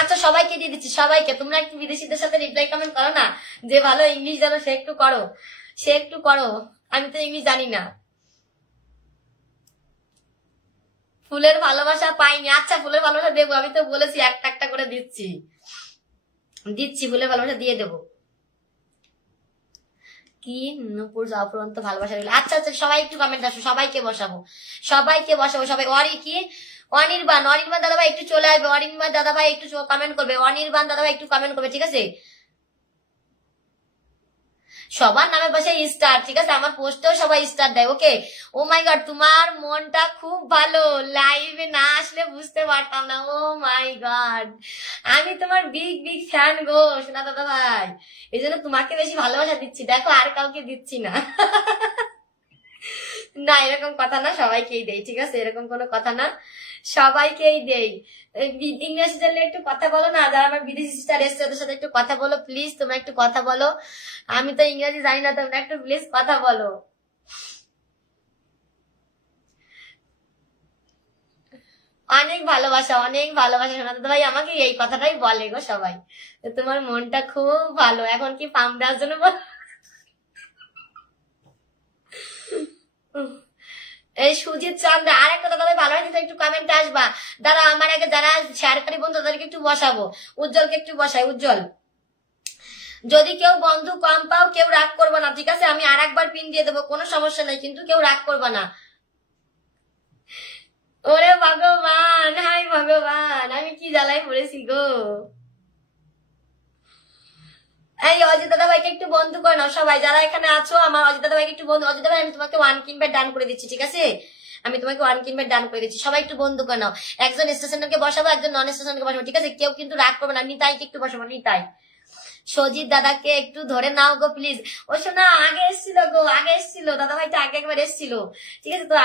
আচ্ছা সবাইকে দিয়ে দিচ্ছি, সবাইকে। তোমরা একটু বিদেশিদের সাথে রিপ্লাই কমেন্ট করো না, যে ভালো ইংলিশ জানো সে একটু করো, সে একটু করো। আমি তো ইংলিশ জানি না। ফুলের ভালোবাসা পাইনি। আচ্ছা ফুলের ভালোবাসা দেবো, আমি তো বলেছি একটা একটা করে দিচ্ছি, ফুলের ভালোবাসা দিয়ে দেবো। কি নূপুর জাফরান তো ভালোবাসা দিল। আচ্ছা আচ্ছা সবাই একটু কমেন্ট আসো, সবাইকে বসাবো, সবাইকে বসাবো। সবাই কি অনির্বাণ, অনির্বাণ দাদা ভাই একটু চলে আসবে, অনির্বাণ দাদা ভাই একটু কমেন্ট করবে, অনির্বাণ দাদা ভাই একটু কমেন্ট করবে, ঠিক আছে? সবার নামে পাশে স্টার, ঠিক আছে? আমার পোস্টেও সবাই স্টার দেয়, ওকে। ও মাই গড, তোমার মনটা খুব ভালো, লাইভে না আসলে বুঝতে পারতাম না। ও মাই গড, আমি তোমার বিগ বিগ ফ্যান গো সোনা দাদা ভাই, এই জন্য তোমাকে বেশি ভালোবাসা দিচ্ছি, দেখো আর কাউকে দিচ্ছি না। না এরকম কথা না, সবাইকেই দেই, ঠিক আছে? এরকম কোনো কথা না, সবাইকেই দেই। ইংলিশ জানলে একটু কথা বলো না, যারা আমার বিদেশি সিস্টার এসছে ওদের সাথে একটু কথা বলো প্লিজ। তোমরা একটু কথা বলো, আমি তো ইংরেজি জানি না, তোমরা একটু প্লিজ কথা বলো। অনেক ভালোবাসা, অনেক ভালোবাসা সোনা দাদা ভাই, আমাকে এই কথাটাই বলে গো সবাই, তোমার মনটা খুব ভালো। এখন কি পাম দেওয়ার জন্য বল? এই সুজিত চন্দ্র, আর একটা দাদা ভাই ভালোবাসা একটু কমেন্টে আসবা। দাঁড়া আমার আগে যারা শেয়ারকারী বন্ধু তাদেরকে একটু বসাবো। উজ্জ্বলকে একটু বসাই, উজ্জ্বল। যদি কেউ বন্ধু কম পাও কেউ রাগ করবে না, ঠিক আছে? আমি আর একবার পিন দিয়ে দেবো, কোনো সমস্যা নাই, কিন্তু কেউ রাগ করবে না। ওরে ভগবান, হাই ভগবান, আমি কি জ্বালায় পড়েছি গো। এই অজিত দাদা ভাইকে একটু বন্ধু করে নাও সবাই, যারা এখানে আছো আমার অজিত দাদা ভাইকে একটু বন্ধু। অজিত দাদা ভাই আমি তোমাকে 1K ইনভাইট ডান করে দিচ্ছি, ঠিক আছে? আমি তোমাকে 1K ইনভাইট ডান করে দিচ্ছি, সবাই একটু বন্ধু করে নাও। একজন স্টেশনকে বসাবো, একজন নন স্টেশনকে বসাবো, ঠিক আছে? কেউ কিন্তু রাগ করবে না। নিতাইকে একটু বসাবো, নিতাই। সজিত দাদাকে একটু ধরে নাও গো প্লিজ। ও শোনা আগে এসেছিল গো, আগে এসেছিল দাদা ভাই, তো আগে একবার এসেছিল, ঠিক আছে? তো